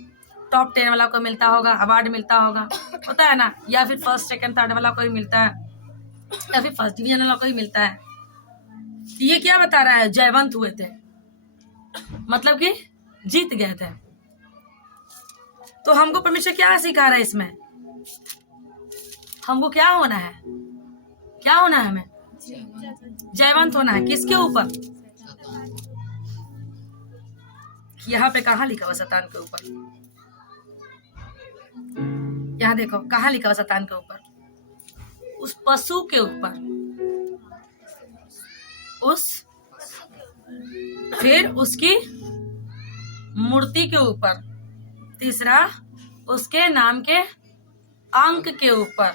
टॉप 10 वाला को मिलता होगा अवार्ड, मिलता होगा, होता है ना। या फिर फर्स्ट सेकंड थर्ड वाला को ही मिलता है, या फिर फर्स्ट डिवीजन वाला को ही मिलता है। ये क्या बता रहा है, जयवंत हुए थे, मतलब कि जीत गए थे। तो हमको परमेश्वर क्या सिखा रहा है इसमें, हमको क्या होना है, क्या होना है, हमें जयवंत होना है। किसके ऊपर? यहाँ पे कहाँ लिखा हुआ शैतान के ऊपर? यहाँ देखो कहाँ लिखा हुआ शैतान के ऊपर, उस पशु के ऊपर, फिर उसकी मूर्ति के ऊपर, तीसरा उसके नाम के अंक के ऊपर।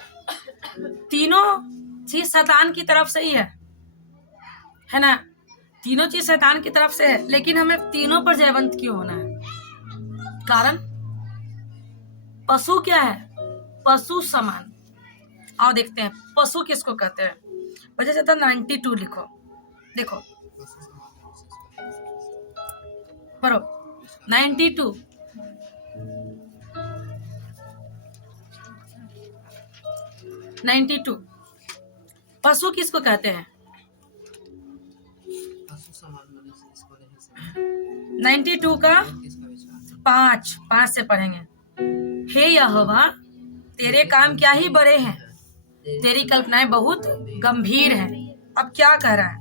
तीनों चीज शैतान की तरफ से ही है ना। तीनों चीज शैतान की तरफ से है, लेकिन हमें तीनों पर जयवंत क्यों होना है? कारण पशु क्या है, पशु समान। आओ देखते हैं पशु किसको कहते हैं। वजह से 92 लिखो, देखो पढ़ो 92। पशु किसको कहते हैं? 92 का 5 से पढ़ेंगे। हे यहोवा तेरे काम क्या ही बड़े हैं, तेरी कल्पनाएं बहुत गंभीर हैं। अब क्या कह रहा है,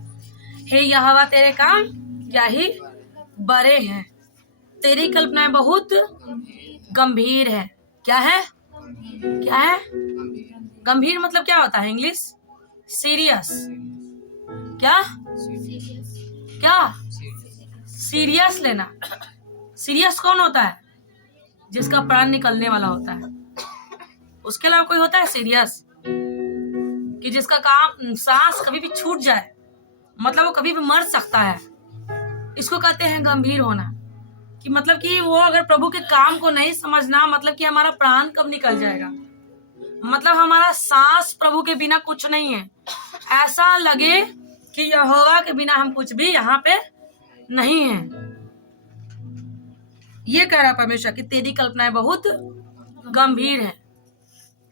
हे यहोवा तेरे काम क्या ही बड़े हैं, तेरी कल्पनाएं बहुत गंभीर है। क्या है, क्या है गंभीर? मतलब क्या होता है इंग्लिश? सीरियस। क्या क्या सीरियस लेना। सीरियस कौन होता है? जिसका प्राण निकलने वाला होता है। उसके अलावा कोई होता है सीरियस? कि जिसका काम सांस कभी भी छूट जाए, मतलब वो कभी भी मर सकता है, इसको कहते हैं गंभीर होना। कि मतलब कि वो अगर प्रभु के काम को नहीं समझना, मतलब कि हमारा प्राण कब निकल जाएगा, मतलब हमारा सांस प्रभु के बिना कुछ नहीं है। ऐसा लगे कि यहोवा के बिना हम कुछ भी यहाँ पे नहीं है। ये कह रहा परमेश्वर कि तेरी कल्पनाएं बहुत गंभीर है,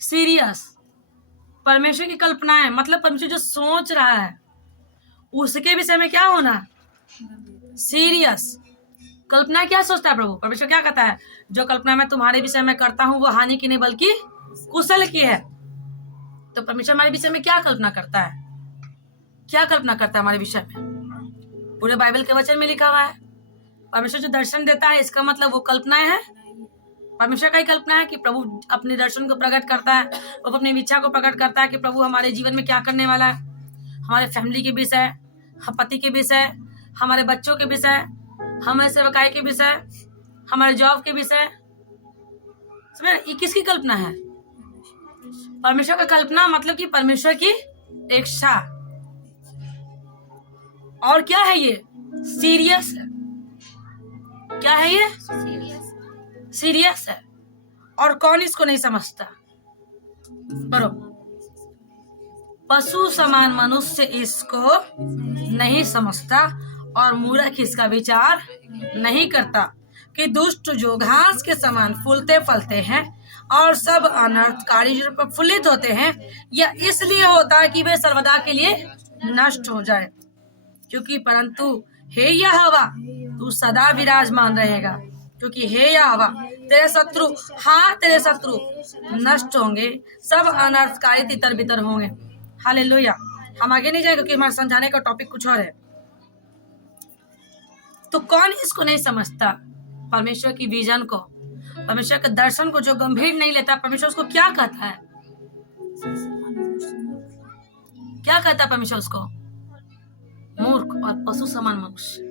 सीरियस। परमेश्वर की कल्पनाएं मतलब परमेश्वर जो सोच रहा है उसके विषय में क्या होना, सीरियस। कल्पना क्या सोचता है प्रभु? परमेश्वर क्या कहता है? जो कल्पना मैं तुम्हारे विषय में करता हूँ वो हानि की नहीं बल्कि कुशल की है। तो परमेश्वर हमारे विषय में क्या कल्पना करता है? क्या कल्पना करता है हमारे विषय में? पूरे बाइबल के वचन में लिखा हुआ है। परमेश्वर जो दर्शन देता है इसका मतलब वो कल्पनाएं है। परमेश्वर का ही कल्पना है कि प्रभु अपने दर्शन को प्रकट करता है, वो अपनी इच्छा को प्रकट करता है कि प्रभु हमारे जीवन में क्या करने वाला है, हमारे फैमिली के विषय, पति के विषय, हमारे बच्चों के विषय, हमारे सेवकाई के विषय, हमारे जॉब के विषय। ये किसकी कल्पना है? परमेश्वर का कल्पना मतलब कि परमेश्वर की इच्छा। और क्या है ये? सीरियस है। क्या है ये? सीरियस है। और कौन इसको नहीं समझता? बरोबर, पशु समान मनुष्य इसको नहीं समझता और मूर्ख इसका विचार नहीं करता कि दुष्ट जो घास के समान फूलते फलते हैं और सब अनर्थकारी जो प्रफुल्लित होते हैं, यह इसलिए होता है कि वे सर्वदा के लिए नष्ट हो जाए। क्योंकि परंतु हे यहोवा तू सदा विराजमान रहेगा, क्योंकि हे यहोवा तेरे शत्रु नष्ट होंगे, सब अनर्थकारी तितर बितर होंगे। हालेलुया। हम आगे नहीं जाए क्योंकि हमारे समझाने का टॉपिक कुछ और है। तो कौन इसको नहीं समझता? परमेश्वर की विजन को, परमेश्वर के दर्शन को जो गंभीर नहीं लेता, परमेश्वर उसको क्या कहता है? क्या कहता है परमेश्वर उसको? मूर्ख और पशु समान मनुष्य।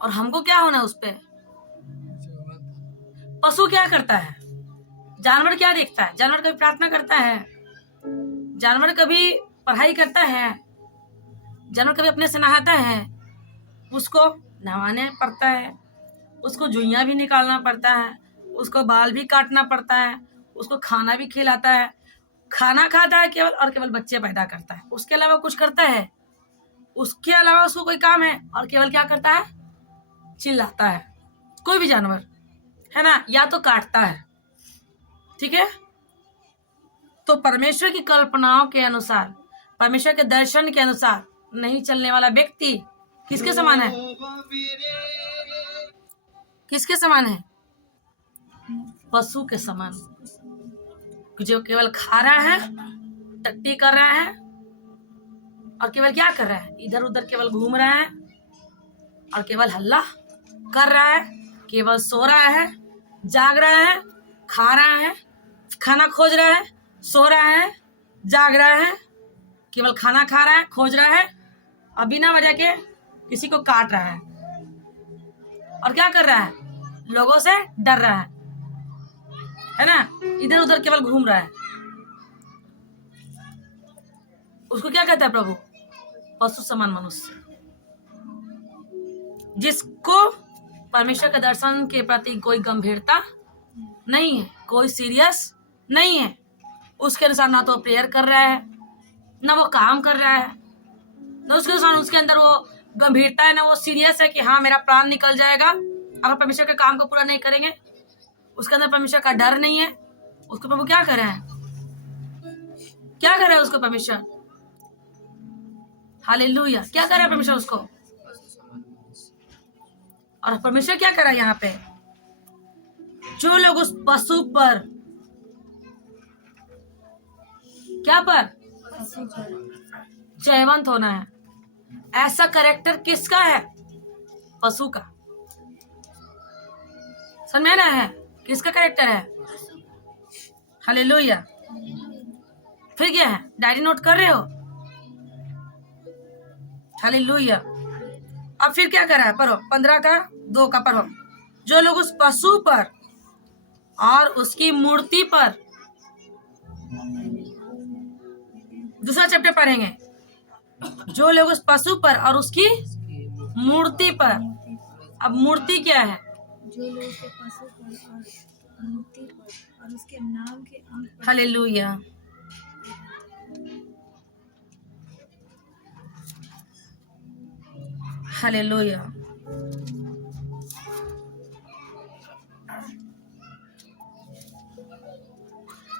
और हमको क्या होना उस पे? पशु क्या करता है? जानवर क्या देखता है? जानवर कभी प्रार्थना करता है? जानवर कभी पढ़ाई करता है? जानवर कभी अपने से नहाता है? उसको नहवाने पड़ता है, उसको जुइयां भी निकालना पड़ता है, उसको बाल भी काटना पड़ता है, उसको खाना भी खिलाता है। खाना खाता है केवल और केवल बच्चे पैदा करता है, उसके अलावा कुछ करता है? उसके अलावा उसको कोई काम है? और केवल क्या करता है? चिल्लाता है। कोई भी जानवर है ना, या तो काटता है। ठीक है। तो परमेश्वर की कल्पनाओं के अनुसार, परमेश्वर के दर्शन के अनुसार नहीं चलने वाला व्यक्ति किसके समान है? किसके समान है? पशु के समान, जो केवल खा रहा है, टट्टी कर रहा है और केवल क्या कर रहा है? इधर उधर केवल घूम रहा है और केवल हल्ला कर रहा है, केवल सो रहा है, जाग रहा है, खा रहा है, खाना खोज रहा है, सो रहा है, जाग रहा है, केवल खाना खा रहा है, खोज रहा है और बिना वजह के किसी को काट रहा है। और क्या कर रहा है? लोगों से डर रहा है ना, इधर उधर केवल घूम रहा है। उसको क्या कहता है प्रभु? पशु समान मनुष्य, जिसको परमेश्वर के दर्शन के प्रति कोई गंभीरता नहीं है, कोई सीरियस नहीं है। उसके अनुसार ना तो प्रेयर कर रहा है, ना वो काम कर रहा है, ना उसके अनुसार उसके अंदर वो गंभीरता है, ना वो सीरियस है कि हाँ मेरा प्राण निकल जाएगा अगर परमेश्वर के काम को पूरा नहीं करेंगे। उसके अंदर परमेश्वर का डर नहीं है। उसको प्रभु क्या कर रहा है? क्या कर रहा है उसको परमेश्वर? हालेलुया। क्या कर रहा है परमेश्वर उसको? और परमेश्वर क्या कर रहा है यहाँ पे? जो लोग उस पशु पर, क्या पर? जयवंत होना है। ऐसा कैरेक्टर किसका है? पशु का। समझ में ना है? किसका कैरेक्टर है? हालेलुया। फिर क्या है? डायरी नोट कर रहे हो? हालेलुया। अब फिर क्या कर रहा है? पढ़ो 15 का 2 का पढ़ो। जो लोग उस पशु पर और उसकी मूर्ति पर, दूसरा चैप्टर पढ़ेंगे। जो लोग उस पशु पर और उसकी मूर्ति पर। अब मूर्ति क्या है? जो लोग उसके पशु पर और मूर्ति पर और उसके नाम के अंक पर। हालेलुया। हालेलुया।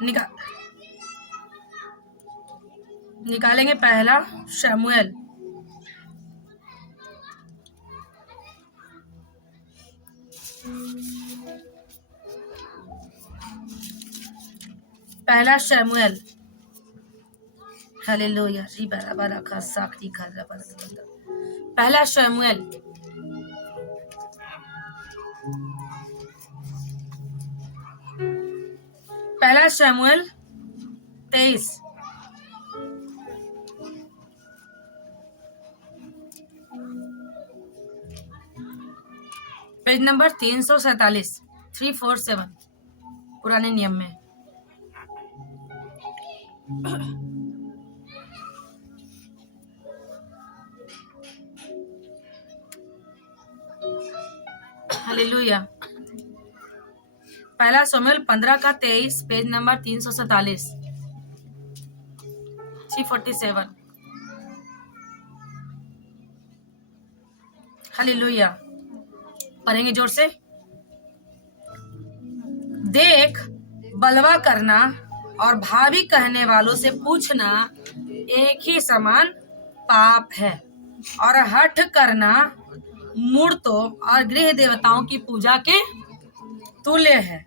निकाल निकालेंगे पहला शमूएल, पहला शमूएल, हालेलुया, पहला शमूएल पहला शमूएल 23 पेज नंबर 347 347 पुराने नियम में। हालेलुया। पहला शमूएल 15 का 23 पेज नंबर 347 347। हालेलुया, पढ़ेंगे जोर से। देख, बलवा करना और भावी कहने वालों से पूछना एक ही समान पाप है, और हठ करना मूर्तों और गृह देवताओं की पूजा के तुल्य है।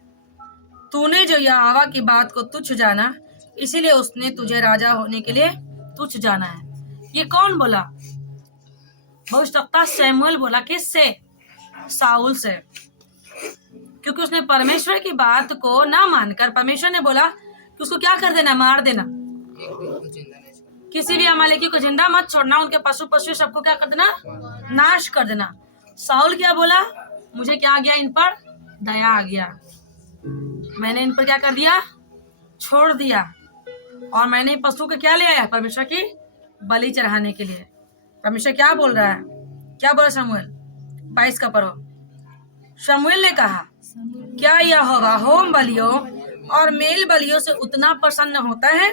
तूने जो यहोवा की बात को तुच्छ जाना, इसीलिए उसने तुझे राजा होने के लिए तुच्छ जाना है। ये कौन बोला? भविष्यवक्ता शमूएल बोला। किससे? साउल से, क्योंकि उसने परमेश्वर की बात को ना मानकर परमेश्वर ने बोला कि उसको क्या कर देना? मार देना। किसी भी अमालेकी को जिंदा मत छोड़ना, उनके पशु पशु सबको क्या कर देना? नाश कर देना। साउल क्या बोला? मुझे क्या आ गया? इन पर दया आ गया, मैंने इन पर क्या कर दिया? छोड़ दिया, और मैंने पशु को क्या ले आया? परमेश्वर की बलि चढ़ाने के लिए। परमेश्वर क्या बोल रहा है? क्या बोला शमूएल? 22 का पढ़ो। शमूएल ने कहा, क्या यहोवा होम बलियों और मेल बलियों से उतना प्रसन्न होता है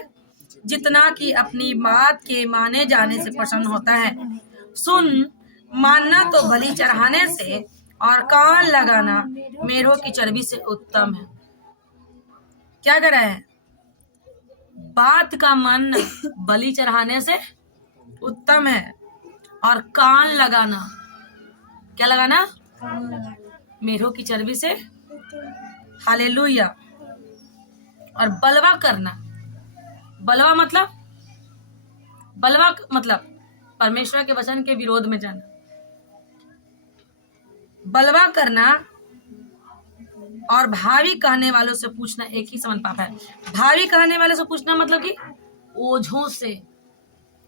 जितना कि अपनी बात के माने जाने से प्रसन्न होता है? सुन, मानना तो बलि चढ़ाने से और कान लगाना मेढ़ों की चर्बी से उत्तम है। क्या कर रहा है? बात का मन बलि चढ़ाने से उत्तम है, और कान लगाना, क्या लगाना? मेढ़ों की चर्बी से। हालेलुया। और बलवा करना, बलवा मतलब परमेश्वर के वचन के विरोध में जाना। बलवा करना और भावी कहने वालों से पूछना एक ही समान पाप है। भावी कहने वालों से पूछना मतलब कि ओझों से,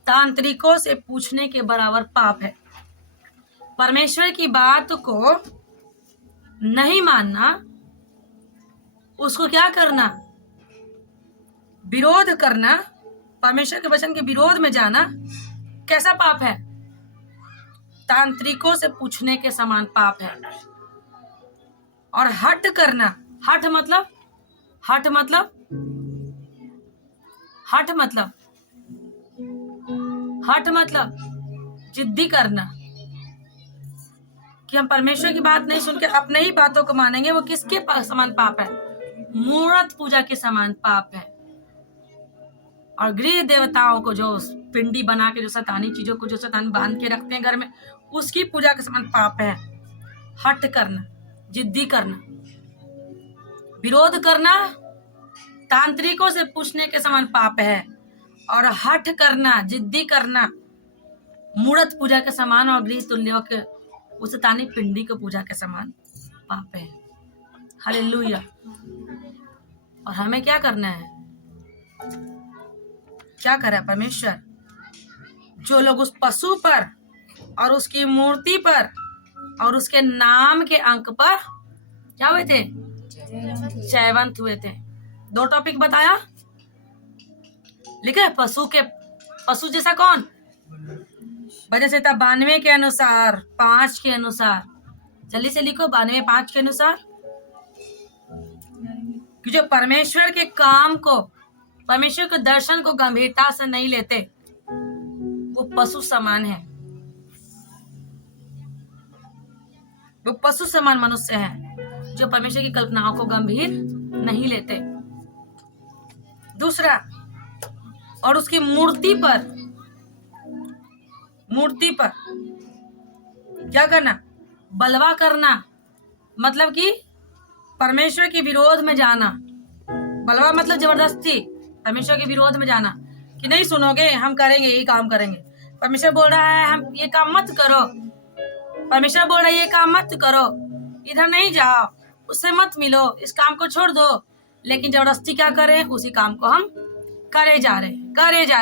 तांत्रिकों से पूछने के बराबर पाप है। परमेश्वर की बात को नहीं मानना, उसको क्या करना? विरोध करना, परमेश्वर के वचन के विरोध में जाना कैसा पाप है? तांत्रिकों से पूछने के समान पाप है। और हठ करना, हठ मतलब जिद्दी करना कि हम परमेश्वर की बात नहीं सुन के अपने ही बातों को मानेंगे। वो किसके समान पाप है? मूर्त पूजा के समान पाप है। और गृह देवताओं को, जो पिंडी बना के, जो शैतानी चीजों को जो शैतान बांध के रखते हैं घर में, उसकी पूजा के समान पाप है। हठ करना, जिद्दी करना, विरोध करना तांत्रिकों से पूछने के समान पाप है। और हठ करना, जिद्दी करना मूर्त पूजा के समान और गृह तुल्यों के उस शैतानी पिंडी को पूजा के समान पाप है। हालेलुया। और हमें क्या करना है? क्या करे परमेश्वर? जो लोग उस पशु पर और उसकी मूर्ति पर और उसके नाम के अंक पर क्या हुए थे? जयवंत हुए थे। 2 टॉपिक बताया, लिखा है। पशु जैसा कौन? वजह से था 92 के अनुसार, 5 के अनुसार। जल्दी से लिखो, 92 5 के अनुसार। कि जो परमेश्वर के काम को, परमेश्वर के दर्शन को गंभीरता से नहीं लेते, वो पशु समान है। वो पशु समान मनुष्य है जो परमेश्वर की कल्पनाओं को गंभीर नहीं लेते। दूसरा, और उसकी मूर्ति पर क्या करना? बलवा करना, मतलब कि परमेश्वर के विरोध में जाना। बलवा मतलब जबरदस्ती, परमेश्वर के विरोध में जाना कि नहीं सुनोगे, हम करेंगे, ये काम करेंगे। परमेश्वर बोल रहा है हम ये काम मत करो, परमेश्वर बोल रहा है ये काम मत करो, इधर नहीं जाओ, उससे मत मिलो, इस काम को छोड़ दो। लेकिन जबरदस्ती क्या कर रहे हैं? उसी काम को हम करे जा रहे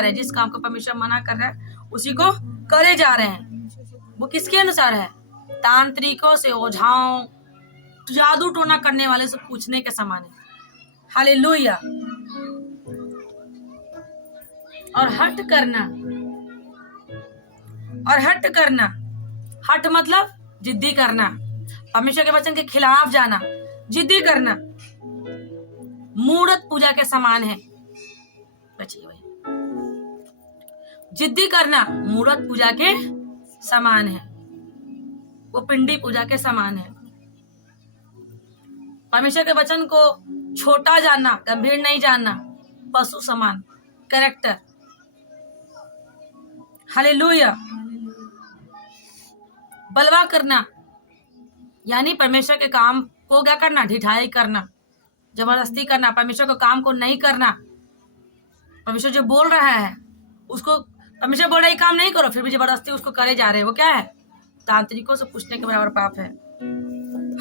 हैं। जिस काम को परमेश्वर मना कर रहा है उसी को करे जा रहे हैं। वो किसके अनुसार है? तांत्रिकों से, ओझाओं, जादू टोना करने वाले से पूछने के समान है। हालेलुया। और हट करना, हट मतलब जिद्दी करना, परमेश्वर के वचन के खिलाफ जाना, जिद्दी करना, मूर्त पूजा के समान है। बचिए भाई, जिद्दी करना मूर्त पूजा के समान है, वो पिंडी पूजा के समान है। परमेश्वर के वचन को छोटा जानना, गंभीर नहीं जानना, पशु समान कैरेक्टर। हालेलुया। बलवा करना यानी परमेश्वर के काम को क्या करना? ढिठाई करना, जबरदस्ती करना, परमेश्वर के काम को नहीं करना। परमेश्वर जो बोल रहा है उसको, परमेश्वर बोल रहा है काम नहीं करो, फिर भी जबरदस्ती उसको करे जा रहे हैं, वो क्या है? तांत्रिकों से पूछने के बराबर पाप है।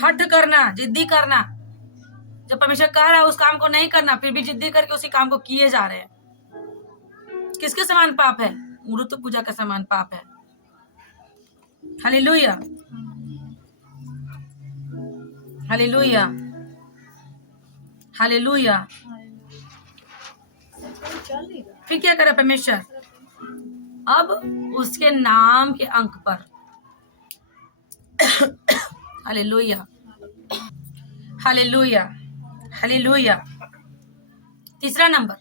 हट करना, जिद्दी करना, जब परमेश्वर कह रहा है उस काम को नहीं करना, फिर भी जिद्दी करके उसी काम को किए जा रहे हैं। किसके समान पाप है? मूर्त पूजा का समान पाप है। हालेलुया, हालेलुया, हालेलुया। फिर क्या करे परमेश्वर? अब उसके नाम के अंक पर, हालेलुया, हालेलुया, हालेलुया। तीसरा नंबर,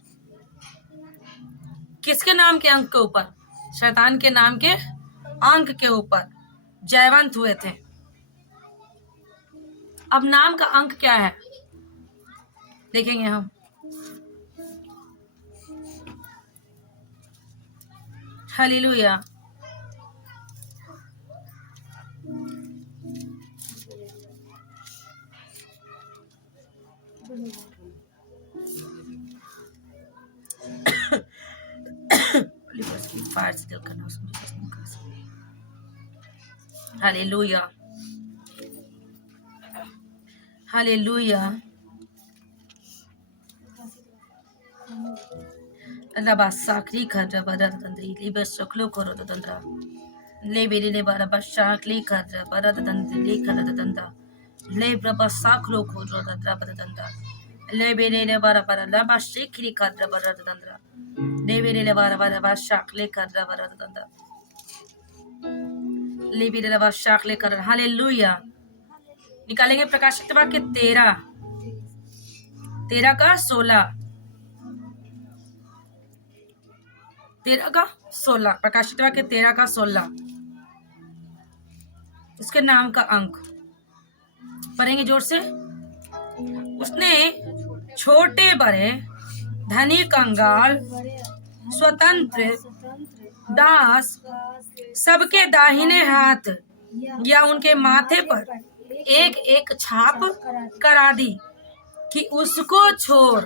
किसके नाम के अंक के ऊपर? शैतान के नाम के अंक के ऊपर जयवंत हुए थे। अब नाम का अंक क्या है देखेंगे हम। हालेलुया। हालेलुया, hallelujah. Laba sakli kadra bara tandri liba soklo koro tandra le bere le bara basakli kadra bara tandri le kadra tanda le braba saklo koro tandra bara tanda le bere le bara laba sikli kadra bara tandra le bere le bara basakli kadra bara tanda ले बरे ले basakli kadra। Hallelujah. निकालेंगे प्रकाशित वाक्य 13 का 16, 13 का 16, प्रकाशित वाक्य 13 का 16। उसके नाम का अंक पढ़ेंगे जोर से। उसने छोटे बड़े, धनी कंगाल, स्वतंत्र, दास सबके दाहिने हाथ या उनके माथे पर एक एक छाप करा दी कि उसको छोड़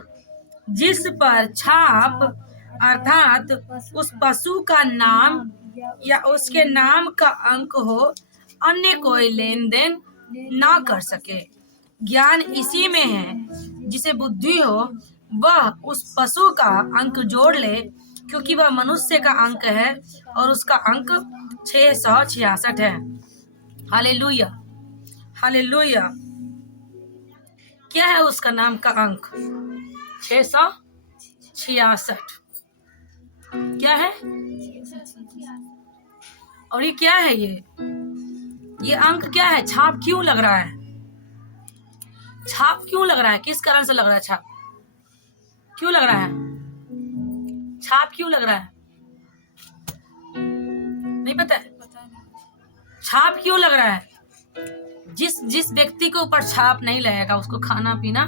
जिस पर छाप अर्थात उस पशु का नाम या उसके नाम का अंक हो, अन्य कोई लेन देन ना कर सके। ज्ञान इसी में है, जिसे बुद्धि हो वह उस पशु का अंक जोड़ ले, क्योंकि वह मनुष्य का अंक है और उसका अंक 666 है। Hallelujah, hallelujah. क्या है उसका नाम का अंक? 666। क्या है? और ये क्या है? ये अंक क्या है? छाप क्यों लग रहा है? छाप क्यों लग रहा है? किस कारण से लग रहा है छाप? क्यों लग रहा है छाप? क्यों लग रहा है? नहीं पता है छाप क्यों लग रहा है? जिस व्यक्ति के ऊपर छाप नहीं लगेगा उसको खाना पीना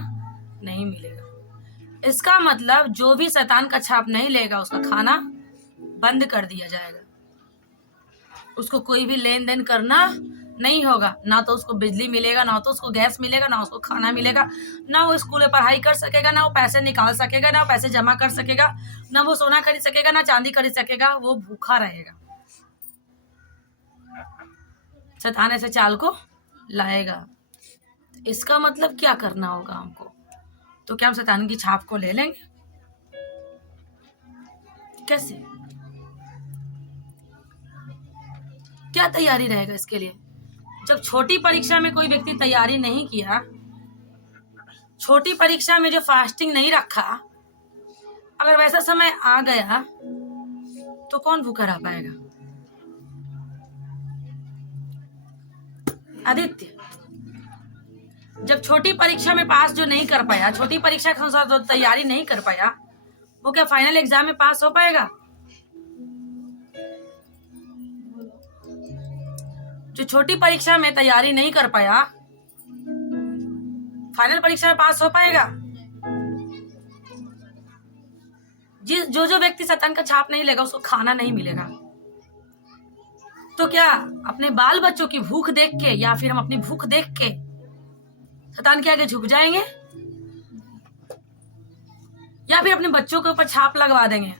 नहीं मिलेगा। इसका मतलब जो भी शैतान का छाप नहीं लेगा उसका खाना बंद कर दिया जाएगा, उसको कोई भी लेन देन करना नहीं होगा, ना तो उसको बिजली मिलेगा, ना तो उसको गैस मिलेगा, ना उसको खाना मिलेगा, ना वो स्कूल में पढ़ाई कर सकेगा, ना वो पैसे निकाल सकेगा, ना पैसे जमा कर सकेगा, ना वो सोना खरीद सकेगा, ना चांदी खरीद सकेगा, वो भूखा रहेगा। शैतान ऐसे चाल को लाएगा। इसका मतलब क्या करना होगा हमको? तो क्या हम शैतान की छाप को ले लेंगे? कैसे? क्या तैयारी रहेगा इसके लिए? जब छोटी परीक्षा में कोई व्यक्ति तैयारी नहीं किया, छोटी परीक्षा में जो फास्टिंग नहीं रखा, अगर वैसा समय आ गया तो कौन भूखा रह पाएगा? आदित्य, जब छोटी परीक्षा में पास जो नहीं कर पाया, छोटी परीक्षा के अनुसार जो तैयारी नहीं कर पाया, वो क्या फाइनल एग्जाम में पास हो पाएगा? जो छोटी परीक्षा में तैयारी नहीं कर पाया, फाइनल परीक्षा में पास हो पाएगा? जो व्यक्ति शैतान का छाप नहीं लेगा उसको खाना नहीं मिलेगा। तो क्या अपने बाल बच्चों की भूख देख के या फिर हम अपनी भूख देख के शैतान के आगे झुक जाएंगे, या फिर अपने बच्चों के ऊपर छाप लगवा देंगे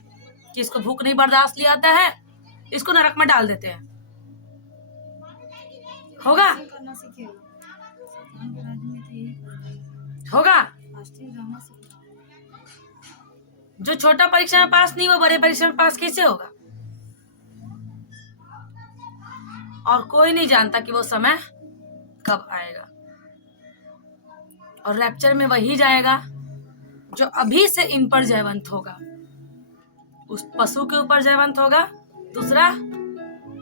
कि इसको भूख नहीं बर्दाश्त लिया आता है, इसको नरक में डाल देते हैं? होगा? होगा? जो छोटा परीक्षा में पास नहीं हुआ, बड़े परीक्षा में पास कैसे होगा? और कोई नहीं जानता कि वो समय कब आएगा। और रैप्चर में वही जाएगा जो अभी से इन पर जयवंत होगा। उस पशु के ऊपर जयवंत होगा, दूसरा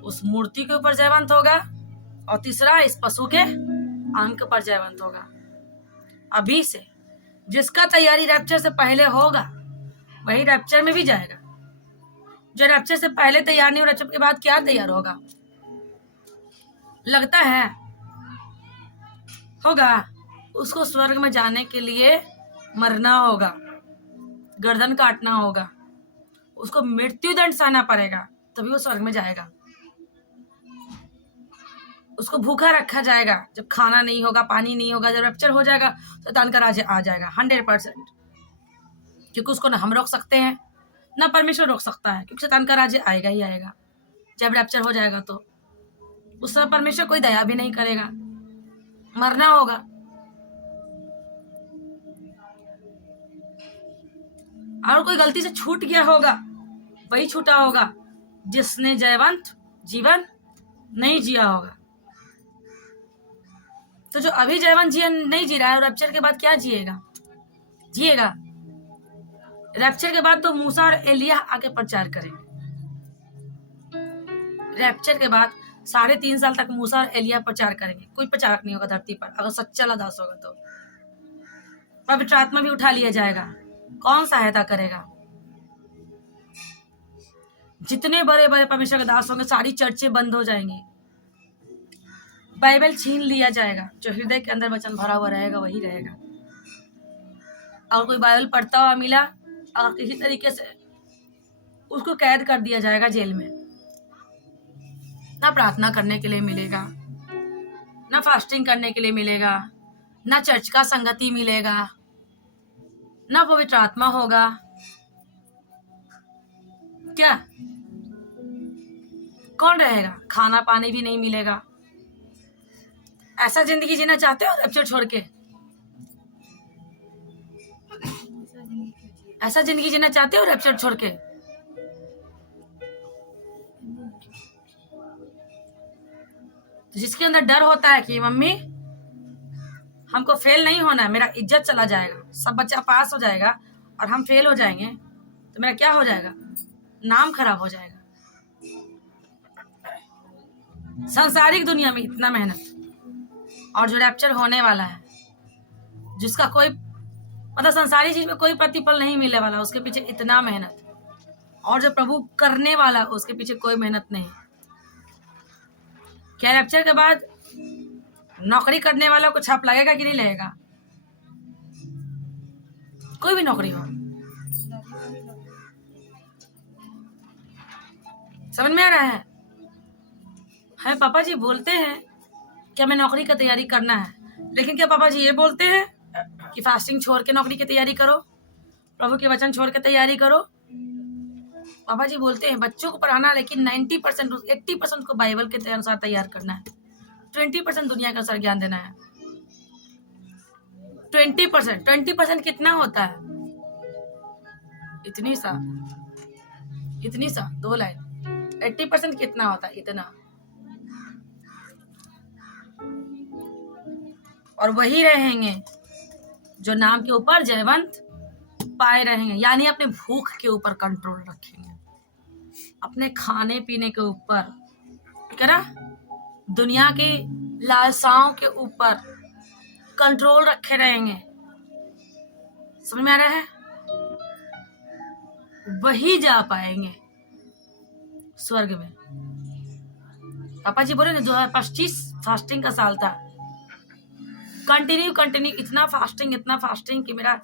उस मूर्ति के ऊपर जयवंत होगा, और तीसरा इस पशु के अंक पर जयवंत होगा। अभी से जिसका तैयारी रैप्चर से पहले होगा वही रैप्चर में भी जाएगा। जो रैप्चर से पहले तैयार नहीं हो, रैप्चर के बाद क्या तैयार होगा? लगता है होगा उसको स्वर्ग में जाने के लिए मरना होगा, गर्दन काटना होगा, उसको मृत्यु दंड सहना पड़ेगा, तभी वो स्वर्ग में जाएगा। उसको भूखा रखा जाएगा, जब खाना नहीं होगा, पानी नहीं होगा, जब रैप्चर हो जाएगा तो शैतान का राज्य आ जाएगा 100%। क्योंकि उसको ना हम रोक सकते हैं ना परमेश्वर रोक सकता है, क्योंकि शैतान का राज्य आएगा ही आएगा। जब रैप्चर हो जाएगा तो उस समय परमेश्वर कोई दया भी नहीं करेगा, मरना होगा। और कोई गलती से छूट गया होगा, वही छूटा होगा जिसने जयवंत जीवन नहीं जिया होगा। तो जो अभी जयवंत जीवन नहीं जी रहा है, और रैप्चर के बाद क्या जिएगा? रैप्चर के बाद तो मूसा और एलिया आके प्रचार करेंगे। रैप्चर के बाद 3.5 साल तक मूसा और एलिया प्रचार करेंगे। कोई प्रचारक नहीं होगा धरती पर, अगर सच्चा लदास होगा तो। पवित्र आत्मा भी उठा लिया जाएगा, कौन सहायता करेगा? जितने बड़े बड़े परमेश्वर के दास होंगे, सारी चर्चें बंद हो जाएंगी, बाइबल छीन लिया जाएगा। जो हृदय के अंदर वचन भरा हुआ रहेगा वही रहेगा। और कोई बाइबल पढ़ता हुआ मिला, अगर किसी तरीके से उसको कैद कर दिया जाएगा जेल में। ना प्रार्थना करने के लिए मिलेगा, ना फास्टिंग करने के लिए मिलेगा, ना चर्च का संगति मिलेगा, ना पवित्र आत्मा होगा। क्या कौन रहेगा? खाना पानी भी नहीं मिलेगा। ऐसा जिंदगी जीना चाहते हो रैप्चर छोड़ के? ऐसा जिंदगी जीना चाहते हो रैप्चर छोड़ के? तो जिसके अंदर डर होता है कि मम्मी हमको फेल नहीं होना है, मेरा इज्जत चला जाएगा, सब बच्चा पास हो जाएगा और हम फेल हो जाएंगे, तो मेरा क्या हो जाएगा? नाम खराब हो जाएगा। सांसारिक दुनिया में इतना मेहनत, और जो रैप्चर होने वाला है, जिसका कोई मतलब संसारी चीज में कोई प्रतिफल नहीं मिलने वाला, उसके पीछे इतना मेहनत, और जो प्रभु करने वाला उसके पीछे कोई मेहनत नहीं। क्या रैप्चर के बाद नौकरी करने वालों को छाप लगेगा कि नहीं लगेगा? कोई भी नौकरी हो। समझ में आ रहा है पापा जी बोलते हैं कि हमें नौकरी की तैयारी करना है, लेकिन क्या पापा जी ये बोलते हैं कि फास्टिंग छोड़ के नौकरी की तैयारी करो, प्रभु के वचन छोड़ के तैयारी करो? पापा जी बोलते हैं बच्चों को पढ़ाना, लेकिन 90% 80% को बाइबल के अनुसार तैयार करना है, 20% दुनिया के अनुसार ज्ञान देना है। 20% कितना होता है? इतनी सा 2 लाइन। 80% कितना होता है? इतना। और वही रहेंगे जो नाम के ऊपर जयवंत पाए रहेंगे, यानी अपने भूख के ऊपर कंट्रोल रखेंगे, अपने खाने पीने के ऊपर, ठीक है ना, दुनिया की लालसाओं के ऊपर कंट्रोल रखे रहेंगे। समझ में आ रहा है? वही जा पाएंगे स्वर्ग में। पापा जी बोले ना 2025 फास्टिंग का साल था, कंटिन्यू इतना फास्टिंग कि मेरा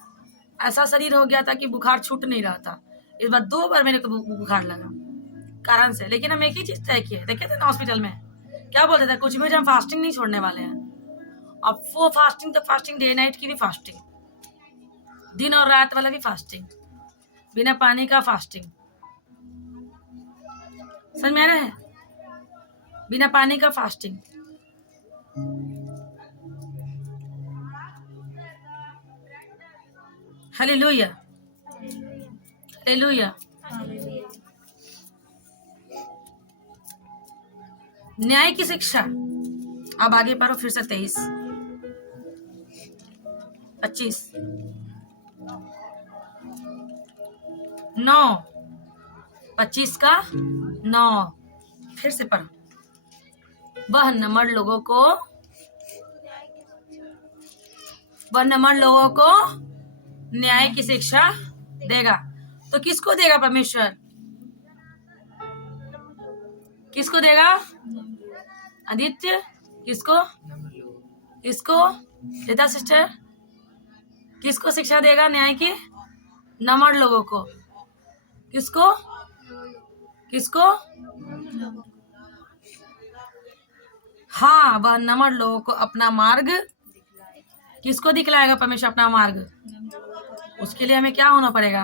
ऐसा शरीर हो गया था कि बुखार छूट नहीं रहा था। इस बार 2 बार मेरे को बुखार लगा कारण से, लेकिन हम एक ही चीज तय किए, देखे थे ना हॉस्पिटल में क्या बोलते थे, कुछ भी हम फास्टिंग नहीं छोड़ने वाले हैं। अब वो फास्टिंग तो फास्टिंग, डे नाइट की भी फास्टिंग, दिन और रात वाला भी फास्टिंग, बिना पानी का फास्टिंग। समझ में आ रहा है? बिना पानी का फास्टिंग। Hallelujah, hallelujah. न्याय की शिक्षा, अब आगे पढ़ो फिर से 23, 25, 9, 25 का 9, फिर से पढ़ो। वह नम्र लोगों को न्याय की शिक्षा देगा। तो किसको देगा परमेश्वर? किसको देगा? आदित्य, किसको लता सिस्टर, किसको शिक्षा देगा न्याय की? नम्र लोगों को। किसको? हाँ, वह नम्र लोगों को अपना मार्ग, किसको दिखलाएगा परमेश्वर अपना मार्ग? उसके लिए हमें क्या होना पड़ेगा?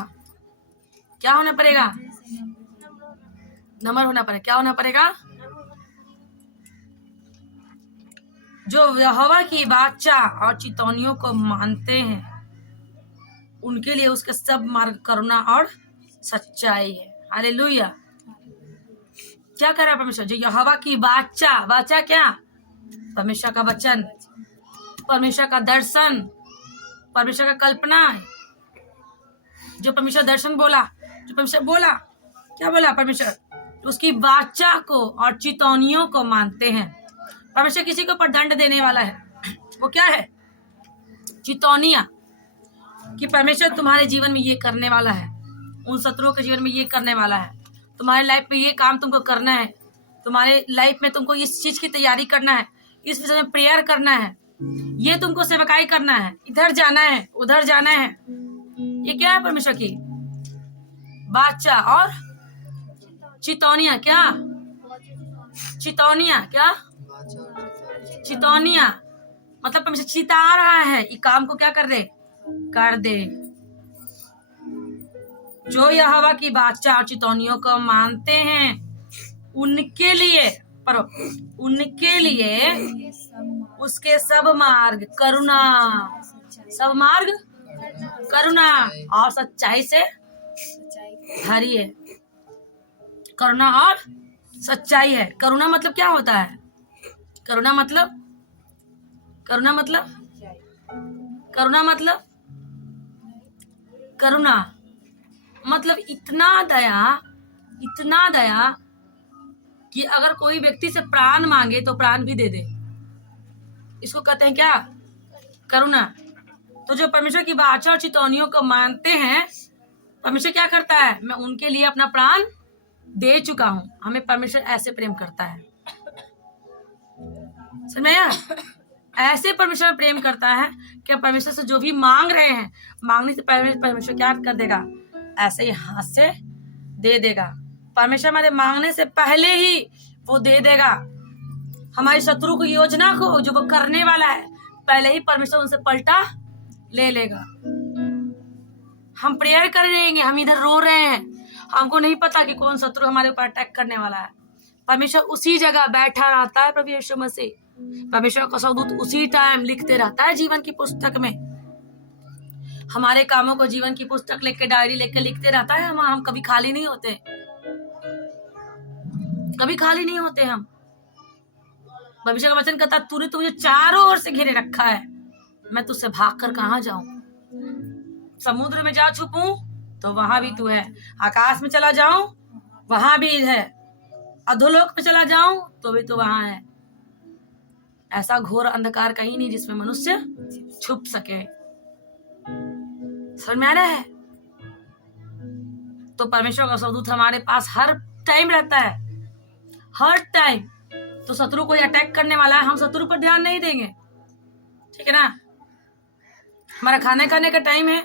नम्र होना पड़ेगा। क्या होना पड़ेगा? जो यहोवा की वाचा और चितौनियों को मानते हैं, उनके लिए उसके सब मार्ग करुणा और सच्चाई है। हालेलुया। क्या कर रहा है परमेश्वर? जो यहोवा की वाचा क्या? परमेश्वर का वचन, परमेश्वर का दर्शन, परमेश्वर का कल्पना है। जो परमेश्वर दर्शन बोला, क्या बोला परमेश्वर? उसकी वाचा को और चितौनियों को मानते हैं। परमेश्वर किसी को पर दंड देने वाला है, वो क्या है? चितौनिया, कि परमेश्वर तुम्हारे जीवन में ये करने वाला है, उन शत्रुओं के जीवन में ये करने वाला है, तुम्हारे लाइफ में ये काम तुमको करना है, तुम्हारे लाइफ में तुमको इस चीज की तैयारी करना है, इस विषय में प्रेयर करना है, ये तुमको सेवकाई करना है, इधर जाना है, उधर जाना है। ये क्या है? परमेश्वर की वाचा और चितौनिया। क्या? चितौनिया मतलब परमेश्वर चिता रहा है, ये काम को क्या कर दे। जो यहोवा की वाचा और चितौनियों को मानते हैं, उनके लिए उसके सब मार्ग करुणा और सच्चाई से भरी है। करुणा और सच्चाई है। करुणा मतलब क्या होता है? करुणा मतलब इतना दया कि अगर कोई व्यक्ति से प्राण मांगे तो प्राण भी दे दे, इसको कहते हैं क्या? करुणा। तो जो परमेश्वर की वाचा और चितौनियों को मानते हैं, परमेश्वर क्या करता है? मैं उनके लिए अपना प्राण दे चुका हूं। हमें परमेश्वर ऐसे प्रेम करता है। समझ में आया? ऐसे परमेश्वर में प्रेम करता है कि परमेश्वर से जो भी मांग रहे हैं, मांगने से पहले परमेश्वर क्या कर देगा, ऐसे ही हाथ से दे देगा। परमेश्वर हमारे मांगने से पहले ही वो दे देगा। हमारी शत्रु की योजना को जो वो करने वाला है, पहले ही परमेश्वर उनसे पलटा ले लेगा। हम प्रेयर कर रहे हैं, हम इधर रो रहे हैं, हमको नहीं पता कि कौन शत्रु हमारे ऊपर अटैक करने वाला है। परमेश्वर उसी जगह बैठा रहता है, प्रभु यीशु मसीह। परमेश्वर का स्वर्गदूत उसी टाइम लिखते रहता है जीवन की पुस्तक में। हमारे कामों को जीवन की पुस्तक लेके, डायरी लेके लिखते रहता है। हम कभी खाली नहीं होते, कभी खाली नहीं होते हम। परमेश्वर का वचन कहता, तूने तो मुझे चारों ओर से घेरे रखा है, मैं तुझसे भागकर कहाँ जाऊं। समुद्र में जा छुपूं तो वहां भी तू है, आकाश में चला जाऊं वहां भी है, अधोलोक में चला जाऊं तो भी तू वहां है। ऐसा घोर अंधकार कहीं नहीं जिसमें मनुष्य छुप सके। समझ में आ रहा है? तो परमेश्वर का स्वर्गदूत हमारे पास हर टाइम रहता है, हर टाइम। तो शत्रु कोई अटैक करने वाला है, हम शत्रु पर ध्यान नहीं देंगे, ठीक है ना। हमारा खाने खाने का टाइम है,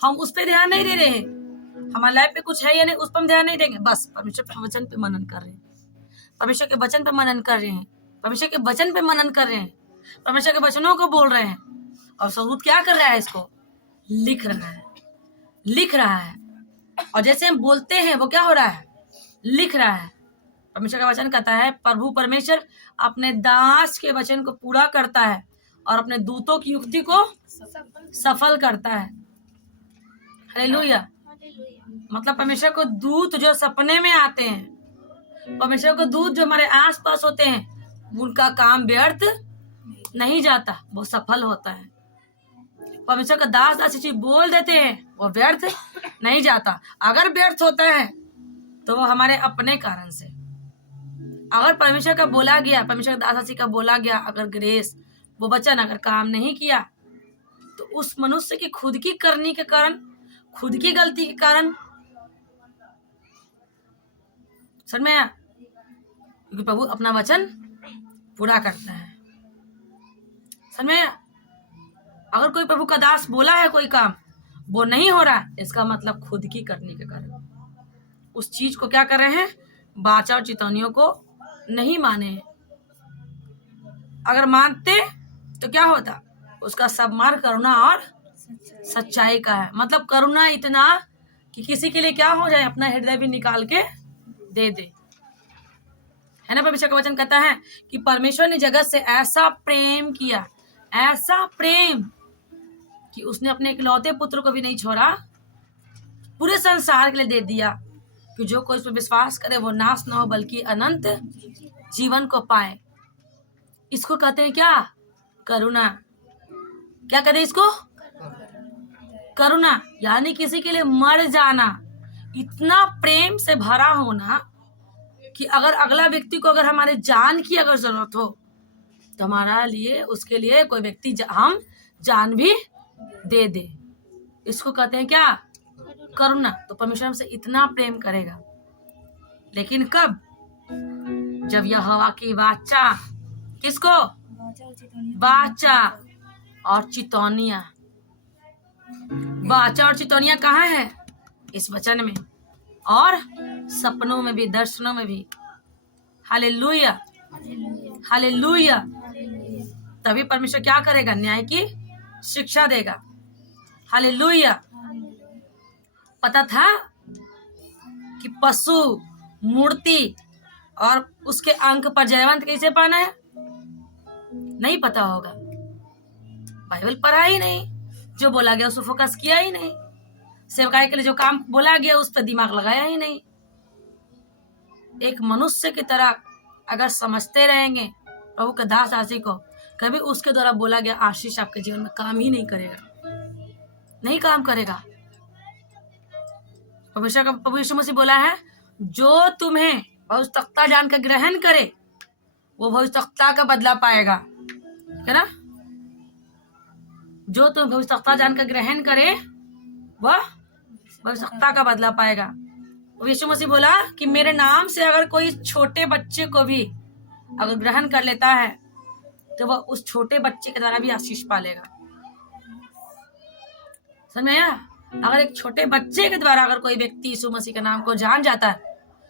हम उस पर ध्यान नहीं दे रहे हैं। हमारे लाइफ पे कुछ है या नहीं, उस पर हम ध्यान नहीं देंगे। बस परमेश्वर के वचन पे मनन कर रहे हैं, परमेश्वर के वचन पे मनन कर रहे हैं, परमेश्वर के वचन पे मनन कर रहे हैं, परमेश्वर के वचनों को बोल रहे हैं। और स्वर्गदूत क्या कर रहा है, इसको लिख रहा है, लिख रहा है। और जैसे हम बोलते हैं वो क्या हो रहा है, लिख रहा है। परमेश्वर का वचन कहता है, प्रभु परमेश्वर अपने दास के वचन को पूरा करता है और अपने दूतों की युक्ति को सफल करता है। हालेलुया। मतलब परमेश्वर को दूत जो सपने में आते हैं, परमेश्वर को दूत जो हमारे आसपास होते हैं, उनका काम व्यर्थ नहीं जाता, वो सफल होता है। परमेश्वर का दास दासी चीज बोल देते हैं, वो व्यर्थ नहीं जाता। अगर व्यर्थ होता है तो वो हमारे अपने कारण से। अगर परमेश्वर का बोला गया, परमेश्वर का दास दासी का बोला गया अगर ग्रेस, वो वचन अगर काम नहीं किया, तो उस मनुष्य की खुद की करनी के कारण, खुद की गलती के कारण, समझ में आया? क्योंकि प्रभु अपना वचन पूरा करता है। समझ में आया? अगर कोई प्रभु का दास बोला है कोई काम, वो नहीं हो रहा, इसका मतलब खुद की करने के कारण उस चीज को क्या कर रहे हैं, वाचा और चेतावनियों को नहीं माने। अगर मानते तो क्या होता, उसका सब मार्ग करुणा और सच्चाई का है। मतलब करुणा इतना कि किसी के लिए क्या हो जाए, अपना हृदय भी निकाल के दे दे, है ना। परमेश्वर का वचन कहता है कि परमेश्वर ने जगत से ऐसा प्रेम किया, ऐसा प्रेम कि उसने अपने इकलौते पुत्र को भी नहीं छोड़ा, पूरे संसार के लिए दे दिया, कि जो कोई इस पर विश्वास करे वो नाश न हो बल्कि अनंत जीवन को पाए। इसको कहते हैं क्या, करुणा। क्या कहते हैं इसको, करुणा। यानी किसी के लिए मर जाना, इतना प्रेम से भरा होना कि अगर अगला व्यक्ति को अगर हमारे जान की अगर जरूरत हो तो हमारा लिए, उसके लिए कोई व्यक्ति हम जान भी दे दे। इसको कहते हैं क्या, करुणा। तो परमेश्वर हमसे इतना प्रेम करेगा, लेकिन कब, जब यहोवा की वाचा, किसको, वाचा और चितौनिया। वाचा और चितौनिया कहाँ है, इस वचन में, और सपनों में भी, दर्शनों में भी। Hallelujah, hallelujah. तभी परमेश्वर क्या करेगा, न्याय की शिक्षा देगा। हालेलुया। पता था कि पशु, मूर्ति और उसके अंक पर जयवंत कैसे पाना है, नहीं पता होगा, बाइबल पढ़ा ही नहीं, जो बोला गया उस पर फोकस किया ही नहीं, सेवकाई के लिए जो काम बोला गया उस पर दिमाग लगाया ही नहीं। एक मनुष्य की तरह अगर समझते रहेंगे प्रभु के दास दासी को, कभी उसके द्वारा बोला गया आशीष आपके जीवन में काम ही नहीं करेगा, नहीं काम करेगा। प्रभु यीशु मसीह बोला है, जो तुम्हें भविष्यवक्ता जानकर ग्रहण करे वो भविष्यवक्ता का बदला पाएगा, है ना। जो तुम्हें भविष्यवक्ता जानकर ग्रहण करे वह भविष्यवक्ता का बदला पाएगा। यीशु मसीह बोला कि मेरे नाम से अगर कोई छोटे बच्चे को भी अगर ग्रहण कर लेता है तो वह उस छोटे बच्चे के द्वारा भी आशीष पालेगा। समझ में आया? अगर एक छोटे बच्चे के द्वारा अगर कोई व्यक्ति यीशु मसीह के नाम को जान जाता है,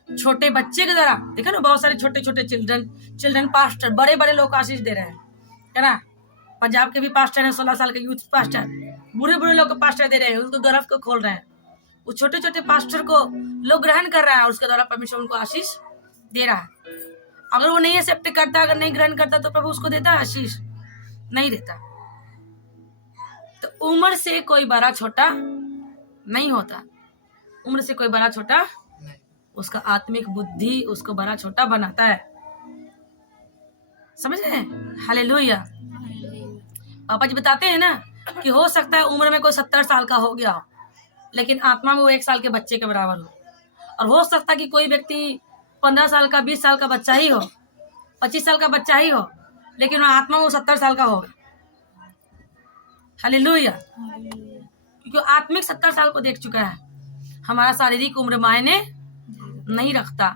छोटे बच्चे के द्वारा, देखो ना बहुत सारे छोटे छोटे चिल्ड्रन पास्टर, बड़े बड़े लोग आशीष दे रहे हैं, है ना। पंजाब के भी पास्टर हैं, 16 साल के यूथ पास्टर, बुरे बुरे लोग को पास्टर दे रहे हैं, उनको गर्भ को खोल रहे हैं। उस छोटे छोटे पास्टर को लोग ग्रहण कर रहा है और उसके द्वारा परमेश्वर उनको आशीष दे रहा है। अगर वो नहीं एक्सेप्ट करता, अगर नहीं ग्रहण करता, तो प्रभु उसको देता है आशीष? नहीं देता। तो उम्र से कोई बड़ा छोटा नहीं होता, उम्र से कोई बड़ा छोटा, उसका आत्मिक बुद्धि उसको बड़ा छोटा बनाता है। समझ रहे हैं? हालेलुया। पापा जी बताते हैं ना कि हो सकता है उम्र में कोई 70 साल का हो गया हो, लेकिन आत्मा में वो 1 साल के बच्चे के बराबर हो। और हो सकता है कि कोई व्यक्ति 15 साल का, 20 साल का बच्चा ही हो, 25 साल का बच्चा ही हो, लेकिन वो आत्मा में वो 70 साल का हो। हालेलुया। क्योंकि आत्मिक 70 साल को देख चुका है। हमारा शारीरिक उम्र मायने नहीं रखता।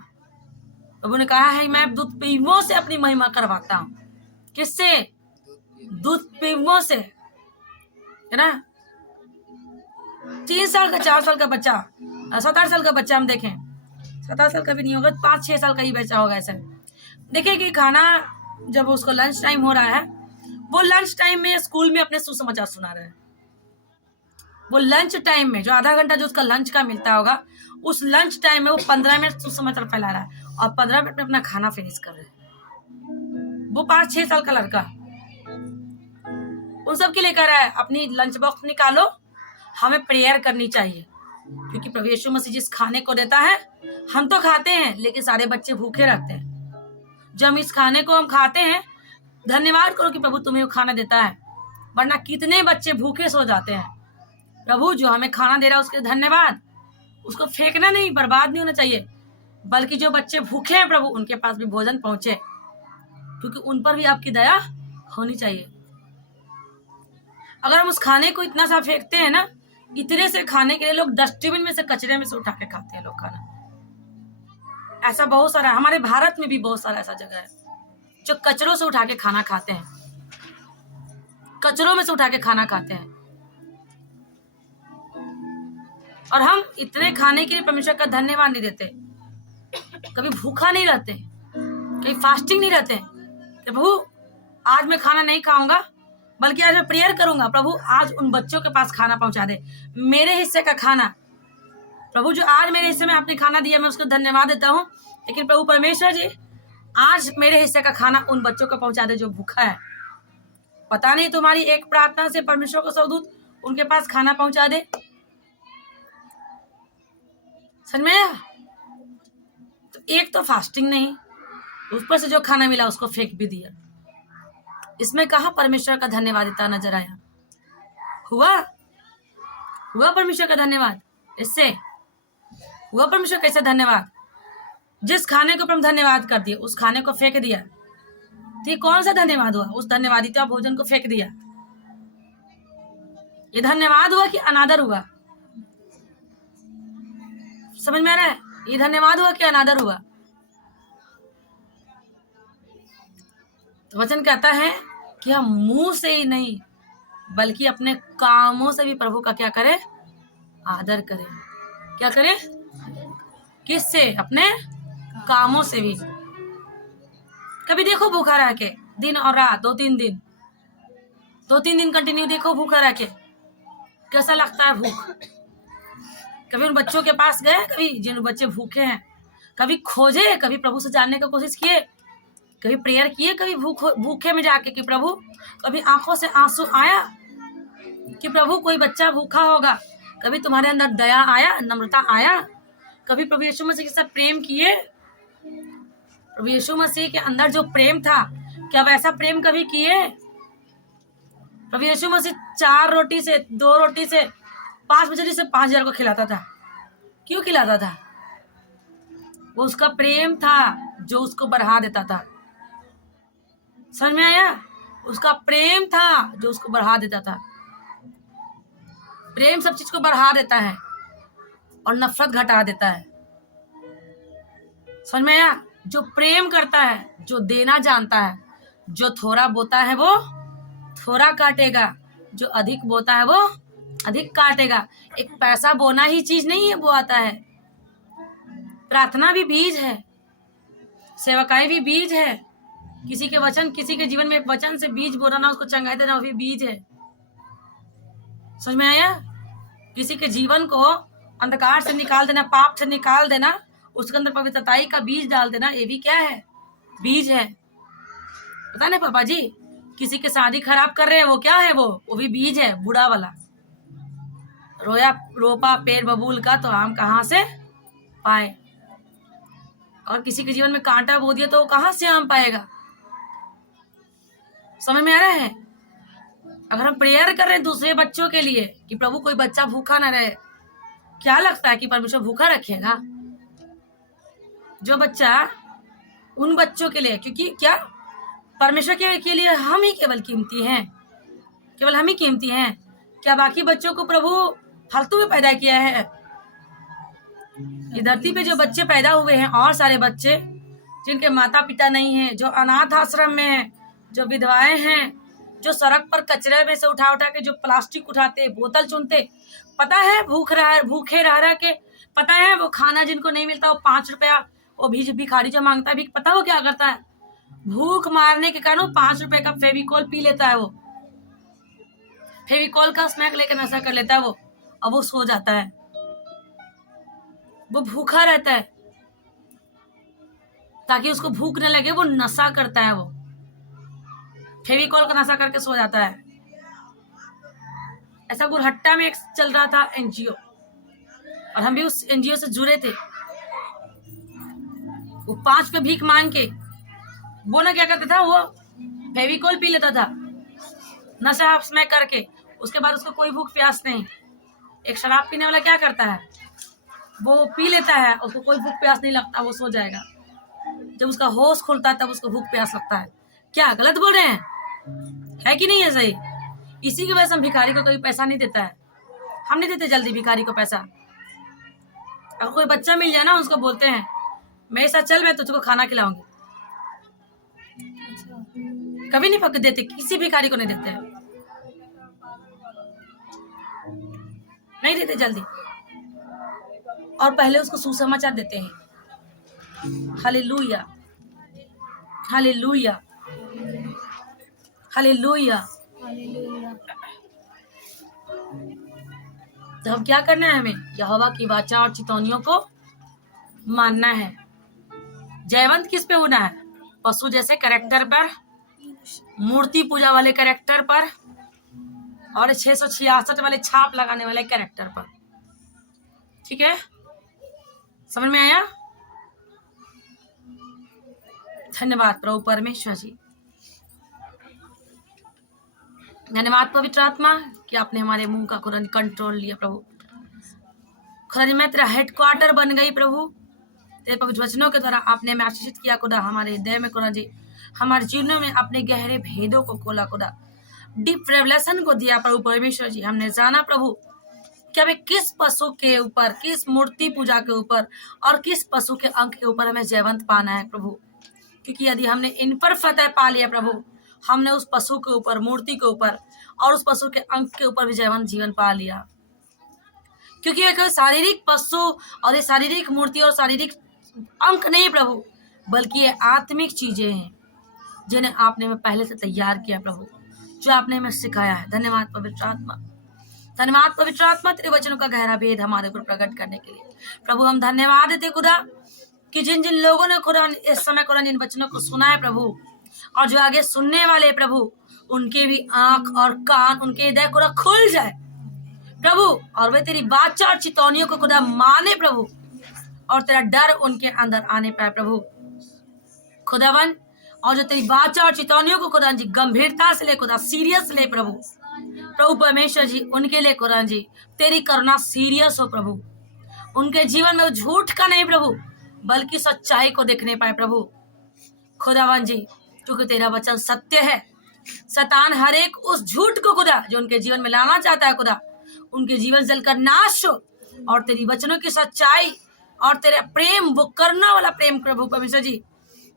प्रभु ने कहा है मैं दूध पीवों से अपनी महिमा करवाता हूँ। किससे? दूध पीवों से, है ना। 3 साल का, 4 साल का बच्चा, 7-8 साल का बच्चा हम देखें, 7 साल का भी नहीं होगा, 5-6 साल का ही बच्चा होगा। ऐसा देखिए कि खाना जब उसको लंच टाइम हो रहा है, वो लंच टाइम में स्कूल में अपने सुसमाचार सुना रहे हैं। वो लंच टाइम में जो आधा घंटा जो उसका लंच का मिलता होगा, उस लंच टाइम में वो 15 मिनट सुसमाचार फैला रहा है और 15 मिनट में अपना खाना फिनिश कर रहे हैं। वो 5-6 साल का लड़का उन सब के लिए कह रहा है अपनी लंच बॉक्स निकालो, हमें प्रेयर करनी चाहिए। क्योंकि प्रभु यीशु मसीह जिस खाने को देता है हम तो खाते हैं, लेकिन सारे बच्चे भूखे रहते हैं। जब हम इस खाने को हम खाते हैं, धन्यवाद करो कि प्रभु तुम्हें वो खाना देता है, वरना कितने बच्चे भूखे सो जाते हैं। प्रभु जो हमें खाना दे रहा है उसके धन्यवाद। उसको फेंकना नहीं, बर्बाद नहीं होना चाहिए, बल्कि जो बच्चे भूखे हैं प्रभु उनके पास भी भोजन पहुंचे, क्योंकि उन पर भी आपकी दया होनी चाहिए। अगर हम उस खाने को इतना सा फेंकते हैं ना, इतने से खाने के लिए लोग डस्टबिन में से, कचरे में से उठा के खाते हैं लोग खाना। ऐसा बहुत सारा, हमारे भारत में भी बहुत सारा ऐसा जगह है जो कचरों से उठा के खाना खाते हैं, कचरों में से उठा के खाना खाते हैं। और हम इतने खाने के लिए परमेश्वर का धन्यवाद नहीं देते, कभी भूखा नहीं रहते, कभी फास्टिंग नहीं रहते कि प्रभु आज मैं खाना नहीं खाऊंगा, बल्कि आज मैं प्रेयर करूंगा, प्रभु आज उन बच्चों के पास खाना पहुंचा दे, मेरे हिस्से का खाना। प्रभु जो आज मेरे हिस्से में आपने खाना दिया, मैं उसको धन्यवाद देता हूँ, लेकिन प्रभु परमेश्वर जी आज मेरे हिस्से का खाना उन बच्चों को पहुंचा दे जो भूखा है। पता नहीं तुम्हारी एक प्रार्थना से परमेश्वर को स्वर्गदूत उनके पास खाना पहुंचा दे। समझ में आया? तो एक तो फास्टिंग नहीं, ऊपर से जो खाना मिला उसको फेंक भी दिया। इसमें कहा परमेश्वर का धन्यवादिता नजर आया? हुआ परमेश्वर का धन्यवाद? इससे हुआ परमेश्वर कैसे धन्यवाद? जिस खाने को हम धन्यवाद कर दिए उस खाने को फेंक दिया, तो ये कौन सा धन्यवाद हुआ? उस धन्यवादिता भोजन को फेंक दिया। ये धन्यवाद हुआ कि अनादर हुआ? समझ में आ रहा है? ये धन्यवाद हुआ कि अनादर हुआ? तो वचन कहता है कि हम मुंह से ही नहीं बल्कि अपने कामों से भी प्रभु का क्या करें? आदर करें। क्या करें? किससे? अपने कामों से भी। कभी देखो भूखा रह के दिन और रात, 2-3 दिन कंटिन्यू देखो भूखा रह के, कैसा लगता है भूख। कभी उन बच्चों के पास गए, कभी जिन बच्चे भूखे हैं, कभी खोजे, कभी प्रभु से जानने की कोशिश किए, कभी प्रेयर किए, कभी भूखे में जाके कि प्रभु, कभी आंखों से आंसू आया कि प्रभु कोई बच्चा भूखा होगा, कभी तुम्हारे अंदर दया आया, नम्रता आया, कभी प्रभु यीशु मसीह के साथ प्रेम किए। प्रभु यीशु मसीह के अंदर जो प्रेम था, क्या वैसा प्रेम कभी किए? प्रभु यीशु मसीह 4 रोटी से, 2 रोटी से, 5 मछली से 5,000 को खिलाता था। क्यों खिलाता था? वो उसका प्रेम था जो उसको बढ़ा देता था। समझ में आया? उसका प्रेम था जो उसको बढ़ा देता था। प्रेम सब चीज को बढ़ा देता है और नफरत घटा देता है। समझ में आया? जो प्रेम करता है, जो देना जानता है, जो थोड़ा बोता है वो थोड़ा काटेगा, जो अधिक बोता है वो अधिक काटेगा। एक पैसा बोना ही चीज नहीं है, वो आता है। प्रार्थना भी बीज है, सेवकाई भी बीज है। किसी के वचन, किसी के जीवन में एक वचन से बीज बोना ना, उसको चंगाई देना, वो भी बीज है। समझ में आया? किसी के जीवन को अंधकार से निकाल देना, पाप से निकाल देना, उसके अंदर पवित्रताई का बीज डाल देना, ये भी क्या है? बीज है। पता नहीं पापा जी, किसी के शादी खराब कर रहे हैं, वो क्या है? वो भी बीज है, बूढ़ा वाला। रोया रोपा पेड़ बबूल का, तो आम कहाँ से पाए? और किसी के जीवन में कांटा बो दिया, तो वो कहाँ से आम पाएगा? समझ में आ रहा है? अगर हम प्रेयर कर रहे हैं दूसरे बच्चों के लिए कि प्रभु कोई बच्चा भूखा ना रहे, क्या लगता है कि परमेश्वर भूखा रखेगा? जो बच्चा उन बच्चों के लिए, क्योंकि क्या परमेश्वर के लिए हम ही केवल कीमती हैं, केवल हम ही कीमती हैं। क्या बाकी बच्चों को प्रभु फालतू में पैदा किया है? ये धरती पे जो बच्चे पैदा हुए हैं, और सारे बच्चे जिनके माता पिता नहीं हैं, जो अनाथ आश्रम में हैं, जो विधवाएं हैं, जो सड़क पर कचरे में से उठा उठा के जो प्लास्टिक उठाते, बोतल चुनते, पता है भूखे रह के, पता है वो खाना जिनको नहीं मिलता, वो 5 रुपया वो भिखारी जो मांगता है, पता वो क्या करता है? भूख मारने के कारण 5 रुपए का फेविकोल पी लेता है। वो फेविकोल का स्नैक लेकर नशा कर लेता है वो, अब वो सो जाता है। वो भूखा रहता है, ताकि उसको भूख न लगे, वो नशा करता है। वो फेविकोल का नशा करके सो जाता है। ऐसा गुरहट्टा में एक चल रहा था एनजीओ, और हम भी उस एनजीओ से जुड़े थे। वो 5 पे भीख मांग के वो ना क्या करता था, वो फेविकोल पी लेता था नशा में करके। उसके बाद उसको कोई भूख प्यास नहीं। एक शराब पीने वाला क्या करता है, वो पी लेता है, उसको कोई भूख प्यास नहीं लगता, वो सो जाएगा। जब उसका होश खुलता है तब उसको भूख प्यास लगता है। क्या गलत बोल रहे हैं? है कि नहीं है सही? इसी की वजह से हम भिखारी को कोई पैसा नहीं देता है। हम नहीं देते जल्दी भिखारी को पैसा। अगर कोई बच्चा मिल जाए ना, उसको बोलते हैं मेरे साथ चल, मैं तुझको खाना खिलाऊंगी। कभी नहीं पक देते, किसी भिखारी को नहीं देते हैं, नहीं देते जल्दी। और पहले उसको सुसमाचार देते हैं। हालेलुया, हालेलुया, हालेलुया। तो अब क्या करना है हमें? यहोवा की वाचा और चितौनियों को मानना है। जयवंत किस पे होना है? पशु जैसे कैरेक्टर पर, मूर्ति पूजा वाले कैरेक्टर पर, और 666 वाले छाप लगाने वाले कैरेक्टर पर। ठीक है, समझ में आया? धन्यवाद प्रभु परमेश्वर जी, धन्यवाद पवित्र आत्मा कि आपने हमारे मुंह का खुदा कंट्रोल लिया। प्रभु खुदा जी, मैं तेरा हेडक्वार्टर बन गई प्रभु। तेरे पवित्र वचनों के द्वारा आपने मैं आशीषित किया खुदा, हमारे हृदय में खुदा जी, हमारे जीवनों में अपने गहरे भेदों को खोला खुदा, डीप रेवलेशन को दिया प्रभु परमेश्वर जी। हमने जाना प्रभु कि हमें किस पशु के ऊपर, किस मूर्ति पूजा के ऊपर और किस पशु के अंक के ऊपर हमें जयवंत पाना है प्रभु। क्योंकि यदि हमने इन पर फतह पा लिया प्रभु, हमने उस पशु के ऊपर, मूर्ति के ऊपर और उस पशु के अंक के ऊपर भी जयवंत जीवन पा लिया। क्योंकि ये कोई शारीरिक पशु और ये शारीरिक मूर्ति और शारीरिक अंक नहीं प्रभु, बल्कि ये आत्मिक चीजें हैं जिन्हें आपने हमें पहले से तैयार किया प्रभु, जो आपने हमें सिखाया है। धन्यवाद पवित्र आत्मा, धन्यवाद पवित्र आत्मा, तेरे वचनों का गहरा भेद हमारे ऊपर प्रकट करने के लिए प्रभु। हम धन्यवाद देते खुदा कि जिन जिन लोगों ने खुदा इस समय खुदा जिन वचनों को सुना है प्रभु, और जो आगे सुनने वाले प्रभु, उनके भी आंख और कान, उनके हृदय खुदा खुल जाए प्रभु, और वे तेरी बाचा और चितौनियों को खुदा माने प्रभु, और तेरा डर उनके अंदर आने पाए प्रभु खुदावन। और जो तेरी बाचा और चितौनियों को खुदा जी गंभीरता से ले, खुदा सीरियस ले प्रभु, प्रभु परमेश्वर जी, उनके लिए खुदा जी तेरी करुणा सीरियस हो प्रभु। उनके जीवन में झूठ का नहीं प्रभु, बल्कि सच्चाई को देखने पाए प्रभु खुदावन जी, क्योंकि तेरा वचन सत्य है। शैतान हर एक उस झूठ को खुदा जो उनके जीवन में लाना चाहता है खुदा, उनके जीवन जलकर नाश हो, और तेरी वचनों की सच्चाई और तेरा प्रेम, वो करना वाला प्रेम प्रभु परमेश्वर जी,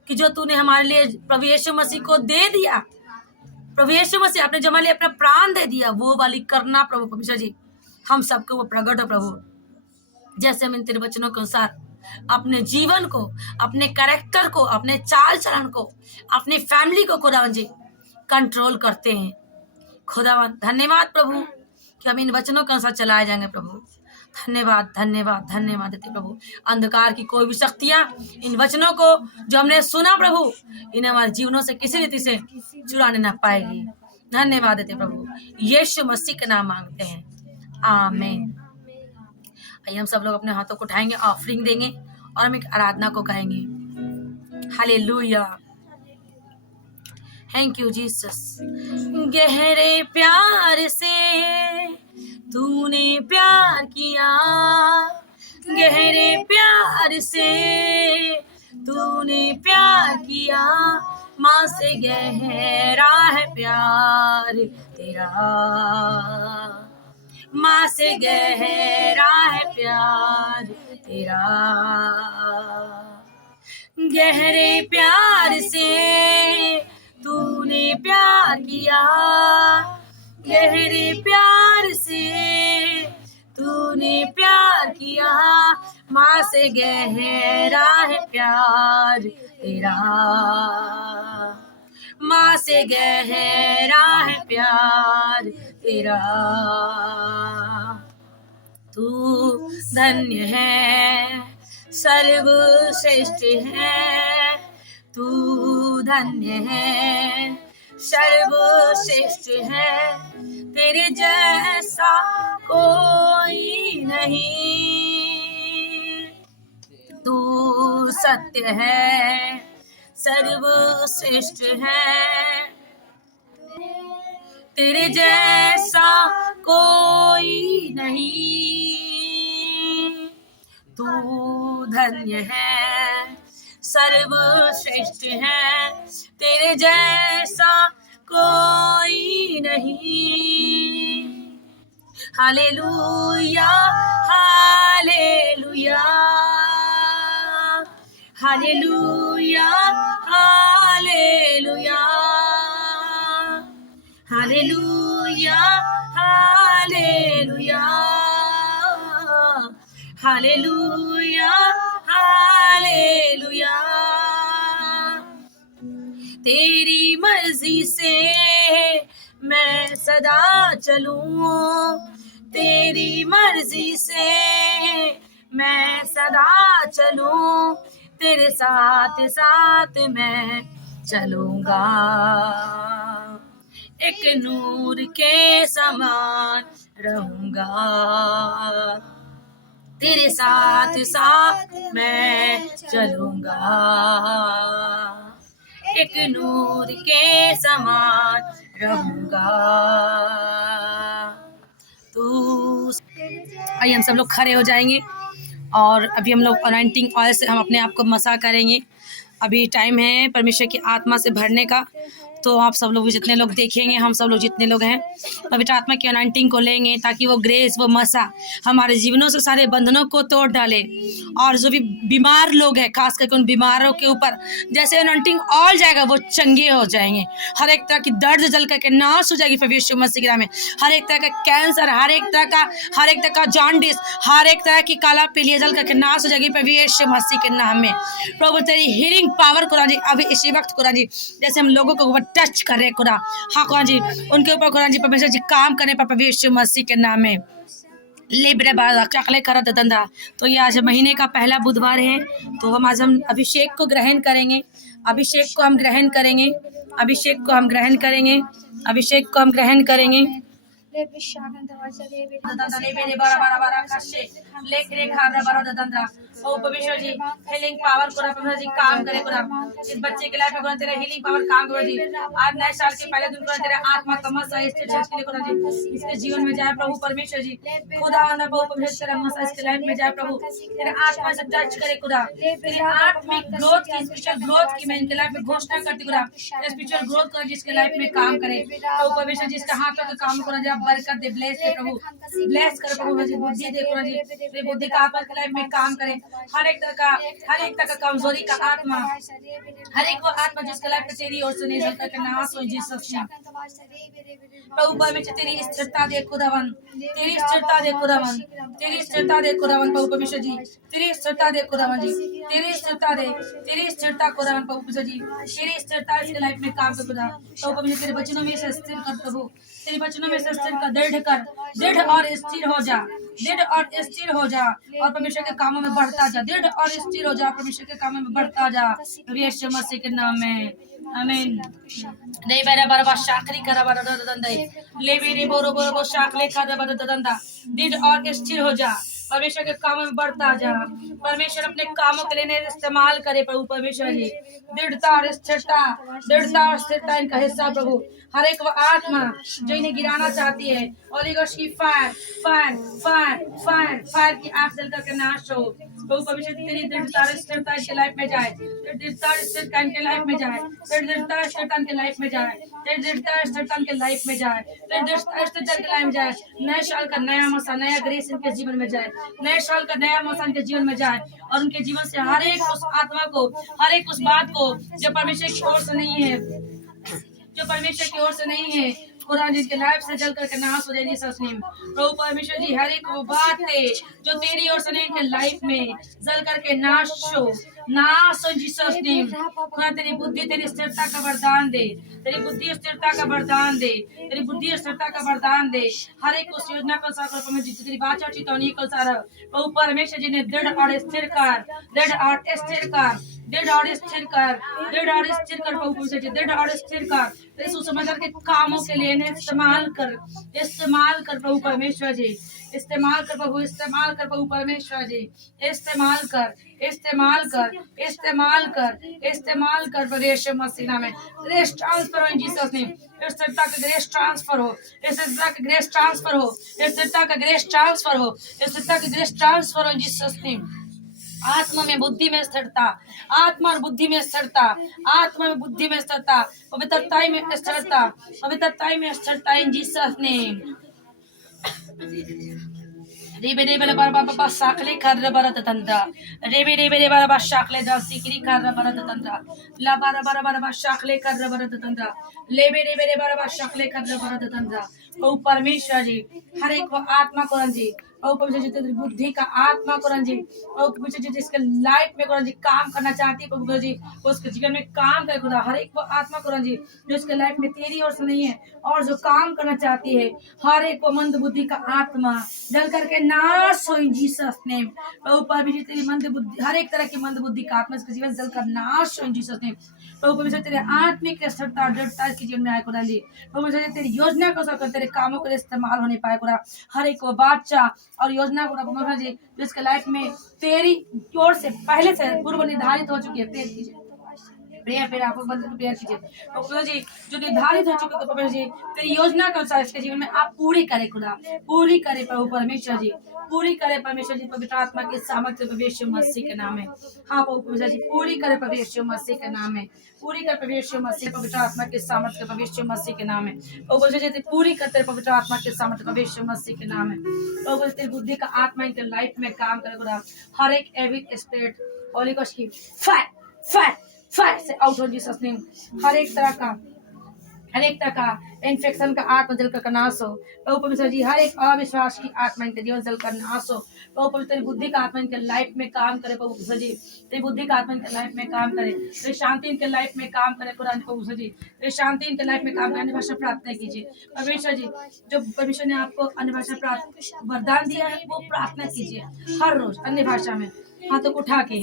कि जो तूने हमारे लिए प्रभु यीशु मसीह को दे दिया, प्रभु यीशु मसीह आपने जो हमारे लिए अपना प्राण दे दिया, वो वाली करना प्रभु परमेश्वर जी, हम सबको वो प्रकट हो प्रभु। जैसे हम इन तेरे वचनों के अनुसार अपने जीवन को, अपने कैरेक्टर को, अपने चाल चलन को, अपनी फैमिली को खुदावन जी कंट्रोल करते हैं। खुदावन धन्यवाद प्रभु कि हम इन वचनों के अनुसार चलाए जाएंगे प्रभु। धन्यवाद धन्यवाद धन्यवाद देते प्रभु। अंधकार की कोई भी शक्तियां इन वचनों को जो हमने सुना प्रभु, इन्हें हमारे जीवनों से किसी रीति से चुराने ना पाएगी। धन्यवाद देते प्रभु, यीशु मसीह का नाम मांगते हैं, आमीन। आइए हम सब लोग अपने हाथों को उठाएंगे, ऑफरिंग देंगे और हम एक आराधना को कहेंगे। Hallelujah, thank you Jesus. गहरे प्यार से तूने प्यार किया, गहरे प्यार से तूने प्यार किया, माँ से गहरा है प्यार तेरा, माँ से गहरा है प्यार तेरा। गहरे प्यार से तूने प्यार किया, गहरे प्यार से तूने प्यार किया, माँ से गहरा है प्यार तेरा, माँ से गहरा है प्यार तेरा। तू धन्य है, सर्वश्रेष्ठ है, तू धन्य है, सर्वश्रेष्ठ है, तेरे जैसा कोई नहीं। तू सत्य है, सर्वश्रेष्ठ है, तेरे जैसा कोई नहीं। तू धन्य है, सर्वश्रेष्ठ है, तेरे जैसा कोई नहीं। हालेलुया हालेलुया हालेलुया हालेलुया हालेलुया हालेलुया हालेलुया हालेलुया। तेरी मर्जी से मैं सदा चलूं, तेरी मर्जी से मैं सदा चलूं, तेरे साथ साथ मैं चलूंगा, एक नूर के समान रहूंगा, तेरे साथ साथ मैं चलूंगा, एक नूर के समान रहूंगा। तू आइए हम सब लोग खड़े हो जाएंगे और अभी हम लोग अनॉइंटिंग ऑयल से हम अपने आप को मसा करेंगे। अभी टाइम है परमेश्वर की आत्मा से भरने का, तो आप सब लोग जितने लोग देखेंगे, हम सब लोग जितने लोग हैं, पवित्र आत्मा की अनॉइंटिंग को लेंगे ताकि वो ग्रेस, वो मसा हमारे जीवनों से सारे बंधनों को तोड़ डाले। और जो भी बीमार लोग हैं, खास करके उन बीमारों के ऊपर जैसे अनॉइंटिंग ऑयल जाएगा वो चंगे हो जाएंगे। हर एक तरह की दर्द जल करके नाश हो जाएगी प्रभु यीशु मसीह के नाम में। हर एक तरह का कैंसर, हर एक तरह का जॉन्डिस, हर एक तरह की काला पीलिया जल करके नाश हो जाएगी प्रभु यीशु मसीह के नाम में। प्रभु तेरी हीलिंग पावर खुदा जी अभी इसी वक्त खुदा जी जैसे हम लोगों को टच कर रहे खुदा, हाँ खुदा जी उनके ऊपर खुदा जी परमेश्वर जी काम करने पर प्रभु यीशु मसीह के नाम में। लेबरे बाद चकले करत धंधा। तो ये आज महीने का पहला बुधवार है, तो हम आज हम अभिषेक को ग्रहण करेंगे, अभिषेक को हम ग्रहण करेंगे, अभिषेक को हम ग्रहण करेंगे, अभिषेक को हम ग्रहण करेंगे। परमेश्वर जी हीलिंग पावर को परमेश्वर जी काम करे खुदा, इस बच्चे के लाइफ में तेरा हीलिंग पावर काम करो जी। आज नए साल के पहले दिन पर तेरा आत्मा का मसा इसके खुदा जी इसके जीवन में जाए प्रभु परमेश्वर जी। खुदा अंदर प्रभु परमेश्वर तेरा मसा इसके लाइफ में जाए प्रभु, तेरा आत्मा से टच करे खुदा, तेरी आत्मिक ग्रोथ की, स्पिरिचुअल ग्रोथ की मैं इनके लाइफ में घोषणा करती खुदा, स्पिरिचुअल ग्रोथ कर जिसके लाइफ में काम करे प्रभु परमेश्वर जी। इसका हाथों का काम करो जी, आप बरकत दे, ब्लेस दे प्रभु, ब्लेस कर प्रभु जी, बुद्धि दे प्रभु जी, तेरी बुद्धि का आपस लाइफ में काम करे, हर एक तरह का कमजोरी का आत्मा, हर एक वो आत्मा जिसके लाइफ में तेरी ओर से नहीं जल करके नाश हो जीसस नेम। प्रभु परमेश्वर तेरी स्थिरता दे खुदावन, तेरी स्थिरता दे खुदावन, तेरी स्थिरता दे खुदावन प्रभु परमेश्वर जी, तेरी स्थिरता दे खुदावन जी, तेरी स्थिरता दे, तेरी स्थिरता खुदावन प्रभु परमेश्वर जी, तेरी स्थिरता इसके लाइफ में काम कर खुदा। प्रभु परमेश्वर तेरे वचनों में से स्थिर कर प्रभु, तेरे वचनों में से स्थिर कर, दृढ़ कर, दृढ़ और स्थिर हो जा, दृढ़ और स्थिर हो जा और परमेश्वर के कामों में बढ़ता जा, दृढ़ और स्थिर हो जा, परमेश्वर के कामों में बढ़ता जा, यीशु मसीह के नाम में आमीन। दे बेरा बरबा शाखरी करा बरा दंदे, ले बेरे बोरो बोरो शाखले करा बरा दंदा, दृढ़ और स्थिर हो जा, परमेश्वर के कामों में बढ़ता जा, परमेश्वर अपने कामों के लिए इस्तेमाल करे प्रभु परमेश्वर जी, दृढ़ता और स्थिरता इनका हिस्सा प्रभु, हर एक वो आत्मा जो इन्हें गिराना चाहती है, होली गोस्ट की fire fire fire fire fire की आग जल करके नाश हो प्रभु परमेश्वर, तेरी दृढ़ता और स्थिरता इनके लाइफ में जाए, दृढ़ता और स्थिरता इनके लाइफ में जाए, दृढ़ता और स्थिरता इनके लाइफ में जाए, दृढ़ता और स्थिरता इनके लाइफ में जाए, दृढ़ता और स्थिरता इनके लाइफ में जाए, नए साल का नया मौसम, नया ग्रेस इनके जीवन में जाए, नए साल का नया मौसम इनके जीवन में जाए और उनके जीवन से हर एक उस आत्मा को, हर एक उस बात को जो परमेश्वर की ओर से नहीं है, जो परमेश्वर की ओर से नहीं है, खुदा जिसके लाइफ से जल करके नाश हो जाए जीसस नेम। प्रभु परमेश्वर जी, हर एक वो बात है जो तेरी ओर से नहीं, इनके लाइफ में जल करके नाश हो जीसस नेम। खुदा तेरी बुद्धि, तेरी स्थिरता का वरदान दे, तेरी बुद्धि स्थिरता का वरदान दे, तेरी बुद्धि स्थिरता का वरदान दे, हर एक उस योजना को साकार पर जिस तेरी बात चेतावनी को सारा प्रभु परमेश्वर जी ने दृढ़ और स्थिर कर, दृढ़ और स्थिर कर, दृढ़ और स्थिर कर, दृढ़ और स्थिर कर प्रभु परमेश्वर जी, दृढ़ और स्थिर कर, तेरे सुसमाचार के कामों के लिए इस्तेमाल कर, इस्तेमाल कर प्रभु परमेश्वर जी, इस्तेमाल कर प्रभु, इस्तेमाल कर प्रभु परमेश्वर जी, इस्तेमाल कर, इस्तेमाल कर, इस्तेमाल कर, इस्तेमाल कर प्रभु यीशु मसीह नाम में। ग्रेस ट्रांसफर हो इन जीसस नेम, स्थिरता का ग्रेस ट्रांसफर हो, स्थिरता का ग्रेस ट्रांसफर हो, स्थिरता का ग्रेस ट्रांसफर हो, स्थिरता का ग्रेस ट्रांसफर हो इन जीसस नेम। आत्मा में बुद्धि में स्थिरता, आत्मा और बुद्धि में स्थिरता, आत्मा में बुद्धि में स्थिरता, पवित्रता में स्थिरता, पवित्रता में स्थिरता इन जीसस नेम। रेबे रेबे बाबा बाबा साखले खर बरत तंत्रा, रेबे रेबे बाबा साखले दा सिकरी खर बरत तंत्रा, ला बारा बारा बाबा साखले खर बरत तंत्रा, लेबे रेबे बाबा साखले खर बरत तंत्रा। ओ परमेश्वर जी, हर एक को आत्मा को रंजी, ओ परमेश्वर जी तेरी बुद्धि का आत्मा को रंजी, ओ परमेश्वर जी जिसके लाइफ में को रंजी काम करना चाहती है प्रभु जी, उसके जीवन में काम करे खुदा, हर एक को आत्मा को रंजी जो उसके लाइफ में तेरी ओर से नहीं है और जो काम करना चाहती है, हर एक को मंद बुद्धि का आत्मा जल करके नाश हो इन जीसस नेम। प्रभु परमेश्वर तेरी मंद बुद्धि, हर एक तरह की मंद बुद्धि का आत्मा इसके जीवन जल कर नाश हो इन जीसस नेम। प्रभु परमेश्वर तेरे आत्मिक स्थिरता और दृढ़ता इसके जीवन में आए खुदा जी, प्रभु परमेश्वर तेरी योजना को सकर तेरे कामों के लिए इस्तेमाल होने पाए खुदा, हर एक को बादशाह और योजना को परमेश्वर जी जिसके लाइफ में तेरी ओर से पहले से पूर्व निर्धारित हो चुकी है, प्रेयर कीजिए, प्रेयर फिर आप बंद प्रेयर कीजिए। प्रभु जी जो निर्धारित हो चुके तो प्रभु जी तेरी योजना के अनुसार इसके जीवन में आप पूरी करे खुदा, पूरी करे प्रभु परमेश्वर जी, पूरी करे परमेश्वर जी, पवित्र आत्मा के सामर्थ्य प्रभु यीशु मसीह के नाम में। हाँ प्रभु परमेश्वर जी पूरी करे प्रभु यीशु मसीह के नाम में, पूरी कर प्रभु यीशु मसीह, पवित्र आत्मा के सामर्थ्य प्रभु यीशु मसीह के नाम में। प्रभु परमेश्वर जी पूरी करते पवित्र आत्मा के सामर्थ्य प्रभु यीशु मसीह के नाम में। प्रभु तेरी बुद्धि का आत्मा इनके लाइफ में काम करे खुदा, हर एक एविल स्पिरिट होली गोस्ट की फायर फायर फायर से आउट हो जीसस नेम। हर एक तरह का इन्फेक्शन का आत्मा जल कर नाश हो प्रभु परमेश्वर जी, हर एक अविश्वास की आत्मा इनके जीवन जल कर नाश हो प्रभु परमेश्वर, तेरी बुद्धि का आत्मा इनके लाइफ में काम करे प्रभु परमेश्वर जी, तेरी बुद्धि का आत्मा इनके लाइफ में काम करे, तेरी शांति इनके लाइफ में काम करे कुरान प्रभु परमेश्वर जी, तेरी शांति इनके लाइफ में काम करे। अन्य भाषा प्रार्थना कीजिए परमेश्वर जी, जो परमेश्वर ने आपको अन्य भाषा वरदान दिया है वो प्रार्थना कीजिए हर रोज अन्य भाषा में, हाथों को उठा के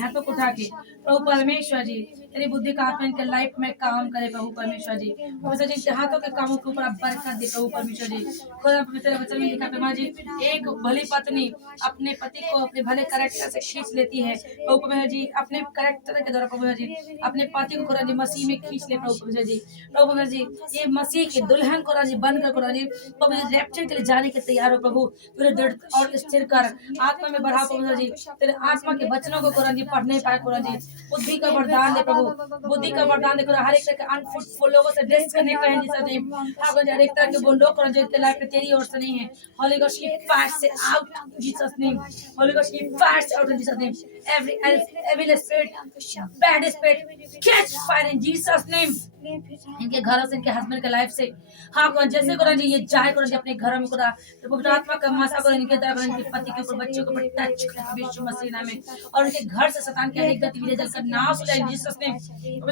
प्रभु परमेश्वर जी तेरी बुद्धि का आत्मा इनके लाइफ में काम करे प्रभु परमेश्वर जी, परमेश्वर जी हाथों के कामों के ऊपर बरकत दे प्रभु परमेश्वर जी। खुदा पवित्र वचन में लिखा परमेश्वर जी, एक भली पत्नी अपने पति को अपने भले कैरेक्टर से खींच लेती है प्रभु परमेश्वर जी, अपने कैरेक्टर के द्वारा प्रभु जी अपने पति को खुदा जी मसीह में खींच ले प्रभु परमेश्वर जी। प्रभु परमेश्वर जी ये मसीह की दुल्हन को राजी बनकर खुदा जी प्रभु रैप्चर के लिए जाने के तैयार हो प्रभु, तेरे दृढ़ और स्थिर कर, आत्मा में बढ़ा परमेश्वर जी, तेरे आत्मा के वचनों को कुरान जी पढ़ नहीं पाए कुरान जी, बुद्धि का वरदान दे प्रभु, बुद्धि का वरदान दे कुरान, हर एक तरह के अनफ्रूटफुल लोगों से डिस्कनेक्ट करें जीसस नेम। हाँ कुरान जी, हर एक तरह के वो लोग कुरान जी के लाइफ में तेरी ओर से नहीं है, होली गॉड की फायर से out Jesus name, holy God की फायर से out in Jesus name, every evil spirit, bad spirit catch fire in Jesus name, इनके घरों से, इनके हस्बैंड के लाइफ से। हाँ कुरान जैसे कुरान जी ये जाए कुरान जी अपने घरों में कुरान, तो पवित्र आत्मा का मसा कुरान इनके तरफ, इनके पति के ऊपर, बच्चों के ऊपर टच करें यीशु मसीह नाम में, और उनके घर से शैतान की अनेक गतिविधियां जलकर नाश हो जाए जीसस नेम।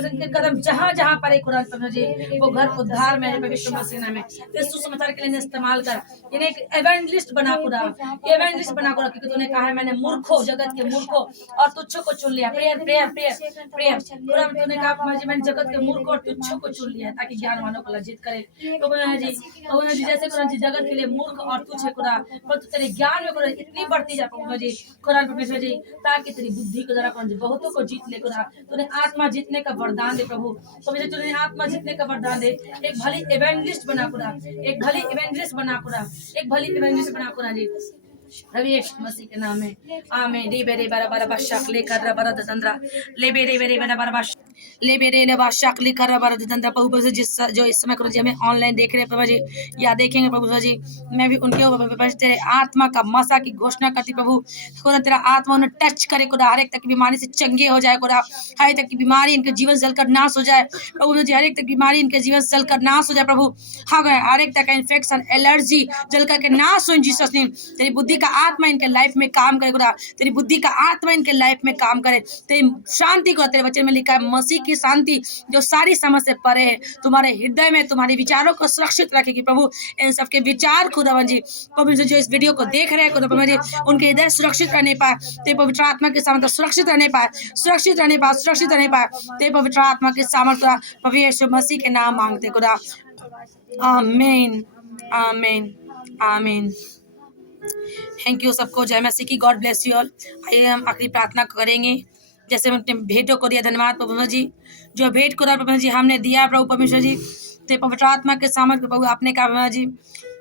इनके कदम जहां जहां पर कुरान पढ़ जी वो घर उद्धार में है यीशु मसीह नाम में। इस सुसमाचार के लिए इस्तेमाल कर, इन्हें एक एवेंजलिस्ट बना खुदा, एवेंजलिस्ट बना खुदा, क्योंकि तूने कहा है मैंने मूर्खों, जगत के मूर्खों और तुच्छों को चुन लिया। Prayer prayer prayer prayer Quran तूने कहा मैंने जगत के मूर्खों और तुच्छों को चुन लिया ताकि ज्ञानवानों को लज्जित करे। तो जी जैसे कुरान जी जगत के लिए मूर्ख और तुच्छ है खुदा, पर तू तेरे ज्ञान में कुरान इतनी बढ़ती जा प्रभु जी कुरान परमेश्वर जी, ताकि तेरी बुद्धि को जरा कुरान जी बहुतों को जीत ले खुदा। तूने आत्मा जीतने का वरदान दे प्रभु, तूने आत्मा जीतने का वरदान दे। एक भली एवेंजलिस्ट बना खुदा, एक भली एवेंजलिस्ट बना खुदा, एक भली एवेंजलिस्ट बना खुदा जी, रवि यीशु मसीह के नाम में आमीन। रे बेरे बारा बारा बादशाह लेकर रबरा दंद्रा ले बेरे बेरे बारा बारा बादशाह ले बेरे ले बादशाह लेकर रबरा दंद्रा प्रभु जी, जिस जो इस समय प्रभु जी हमें ऑनलाइन देख रहे हैं प्रभु जी या देखेंगे प्रभु जी, मैं भी उनके ऊपर तेरे आत्मा का मसा की घोषणा करती प्रभु, खुदा तेरा आत्मा उन्हें टच करे खुदा, हर एक तक की बीमारी से चंगे हो जाए खुदा, हर एक तक की बीमारी इनके जीवन से जलकर नाश हो जाए प्रभु जी, हर एक तक बीमारी इनके जीवन से जलकर नाश हो जाए प्रभु। हाँ हर एक तक का इन्फेक्शन एलर्जी जल करके नाश हो जीसस नेम। तेरी बुद्धि का आत्मा इनके लाइफ में काम करे खुदा, तेरी बुद्धि का आत्मा इनके लाइफ में काम करे, तेरी शांति को, तेरे वचन में लिखा है मसीह की शांति जो सारी समझ से परे है तुम्हारे हृदय में तुम्हारे विचारों को सुरक्षित रखेगी प्रभु। इन सबके विचार खुदावन जी प्रभु जो इस वीडियो को देख रहे हैं खुदावन जी, उनके हृदय सुरक्षित रहने पाए, तेरे पवित्र आत्मा के सामर्थ्य सुरक्षित रहने पाए, सुरक्षित रहने पाए, सुरक्षित रहने पाए, तेरे पवित्र आत्मा के सामर्थ्य प्रभु यीशु मसीह के नाम मांगते खुदा, आमीन आमीन आमीन। थैंक यू सबको, जय मसीह की, गॉड ब्लेस यू ऑल। आइए हम आखिरी प्रार्थना करेंगे। जैसे हम अपने भेंटों को दिया, धन्यवाद प्रभु जी, जो भेंट को प्रभु जी हमने दिया प्रभु परमेश्वर जी, ते पवित्र आत्मा के सामर्थ्य प्रभु आपने कहा प्रभु जी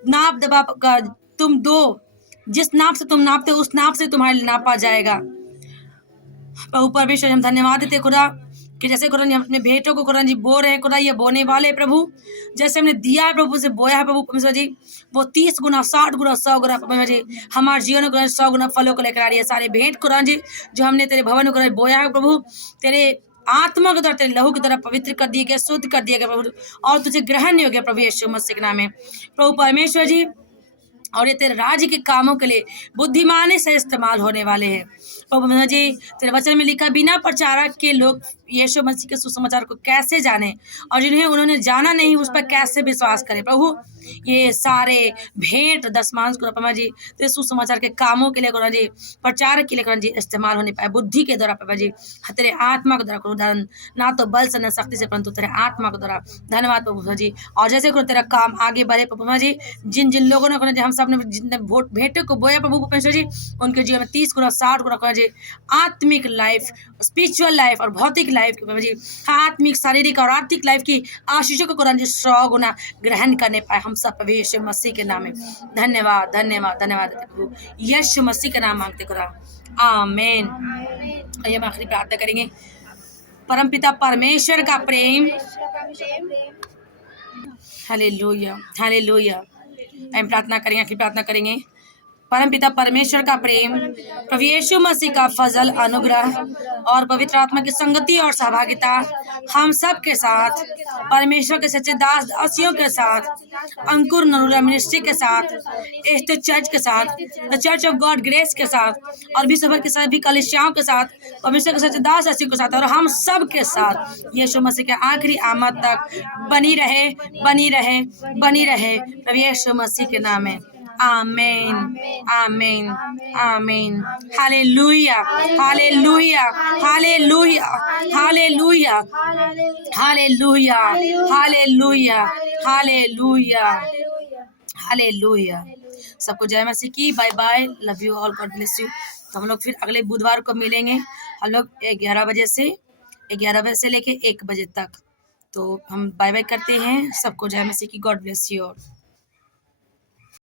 नाप दबा का तुम दो, जिस नाप से तुम नापते उस नाप से तुम्हारे लिए नापा जाएगा प्रभु परमेश्वर। हम धन्यवाद देते खुदा कि जैसे कुरान हम अपने भेंटों को कुरान जी बो रहे हैं खुदा, ये बोने वाले प्रभु जैसे हमने दिया है प्रभु से बोया है प्रभु परमेश्वर जी, वो 30 गुना 60 गुना 100 गुना परमेश्वर जी हमारे जीवन को 100 गुना फलों को लेकर आ रही है। सारे भेंट कुरान जी जो हमने तेरे भवन को बोया है प्रभु, तेरे आत्मा के द्वारा तेरे लहू की तरह पवित्र कर दिए गए, शुद्ध कर दिए गए प्रभु, और तुझे ग्रहण नहीं हो गया प्रभु यीशु मसीह के नाम में प्रभु परमेश्वर जी। और ये तेरे राज्य के कामों के लिए बुद्धिमानी से इस्तेमाल होने वाले हैं प्रभु जी। तेरे वचन में लिखा बिना प्रचारक के लोग यीशु मसीह के सुसमाचार को कैसे जाने, और जिन्हें उन्होंने जाना नहीं उस पर कैसे विश्वास करें प्रभु। ये सारे भेंट दशमांश को प्रभु जी तेरे सुसमाचार के कामों के लिए करो जी, प्रचार के लिए करो जी इस्तेमाल होने पाए, बुद्धि के द्वारा प्रभु जी, तेरे आत्मा के द्वारा करो, ना तो बल से न शक्ति से परंतु तेरे आत्मा के द्वारा। धन्यवाद प्रभु जी। और जैसे करो तेरा काम आगे बढ़े प्रभु जी, जिन जिन लोगों ने करो हम सब ने जितने भेंटों को बोया प्रभु परमेश्वर जी, उनके जीवन में 30 गुना 60 गुना करो जी आत्मिक लाइफ, स्पिरिचुअल लाइफ और भौतिक लाइफ की प्रभु जी, आत्मिक शारीरिक और आर्थिक लाइफ की आशीषों को कुरान जी 100 गुना ग्रहण करने पाए हम सब प्रभु यीशु मसीह के नाम में। धन्यवाद धन्यवाद धन्यवाद प्रभु यीशु मसीह के नाम मांगते कुरान, आमीन। आइए हम आखिरी प्रार्थना करेंगे। परमपिता परमेश्वर का प्रेम, हालेलुया हालेलुया। हम प्रार्थना करेंगे, आखिरी प्रार्थना करेंगे। परमपिता परमेश्वर का प्रेम, प्रभु यीशु मसीह का फजल, अनुग्रह और पवित्र आत्मा की संगति और सहभागिता हम सब के साथ, परमेश्वर के सच्चे दास दासियों के साथ, अंकुर नरूला मिनिस्ट्री के साथ, एस्टर चर्च के साथ, the church of God grace के साथ और विश्व भर के सभी कलीसियाओं के साथ, परमेश्वर के सच्चे दास दासियों के साथ और हम सब के साथ यीशु मसीह के आखिरी आमद तक बनी रहे बनी रहे बनी रहे प्रभु यीशु मसीह के नाम में, आमीन आमीन आमीन। हालेलुया हालेलुया हालेलुया हालेलुया हालेलुया हालेलुया हालेलुया हालेलुया। सबको जय मसीह की, bye bye, love you all, God bless you. तो हम लोग फिर अगले बुधवार को मिलेंगे, हम लोग 11 बजे से लेके 1 बजे तक। तो हम बाय बाय करते हैं। सबको जय मसीह की, गॉड ब्लेस यू ऑल।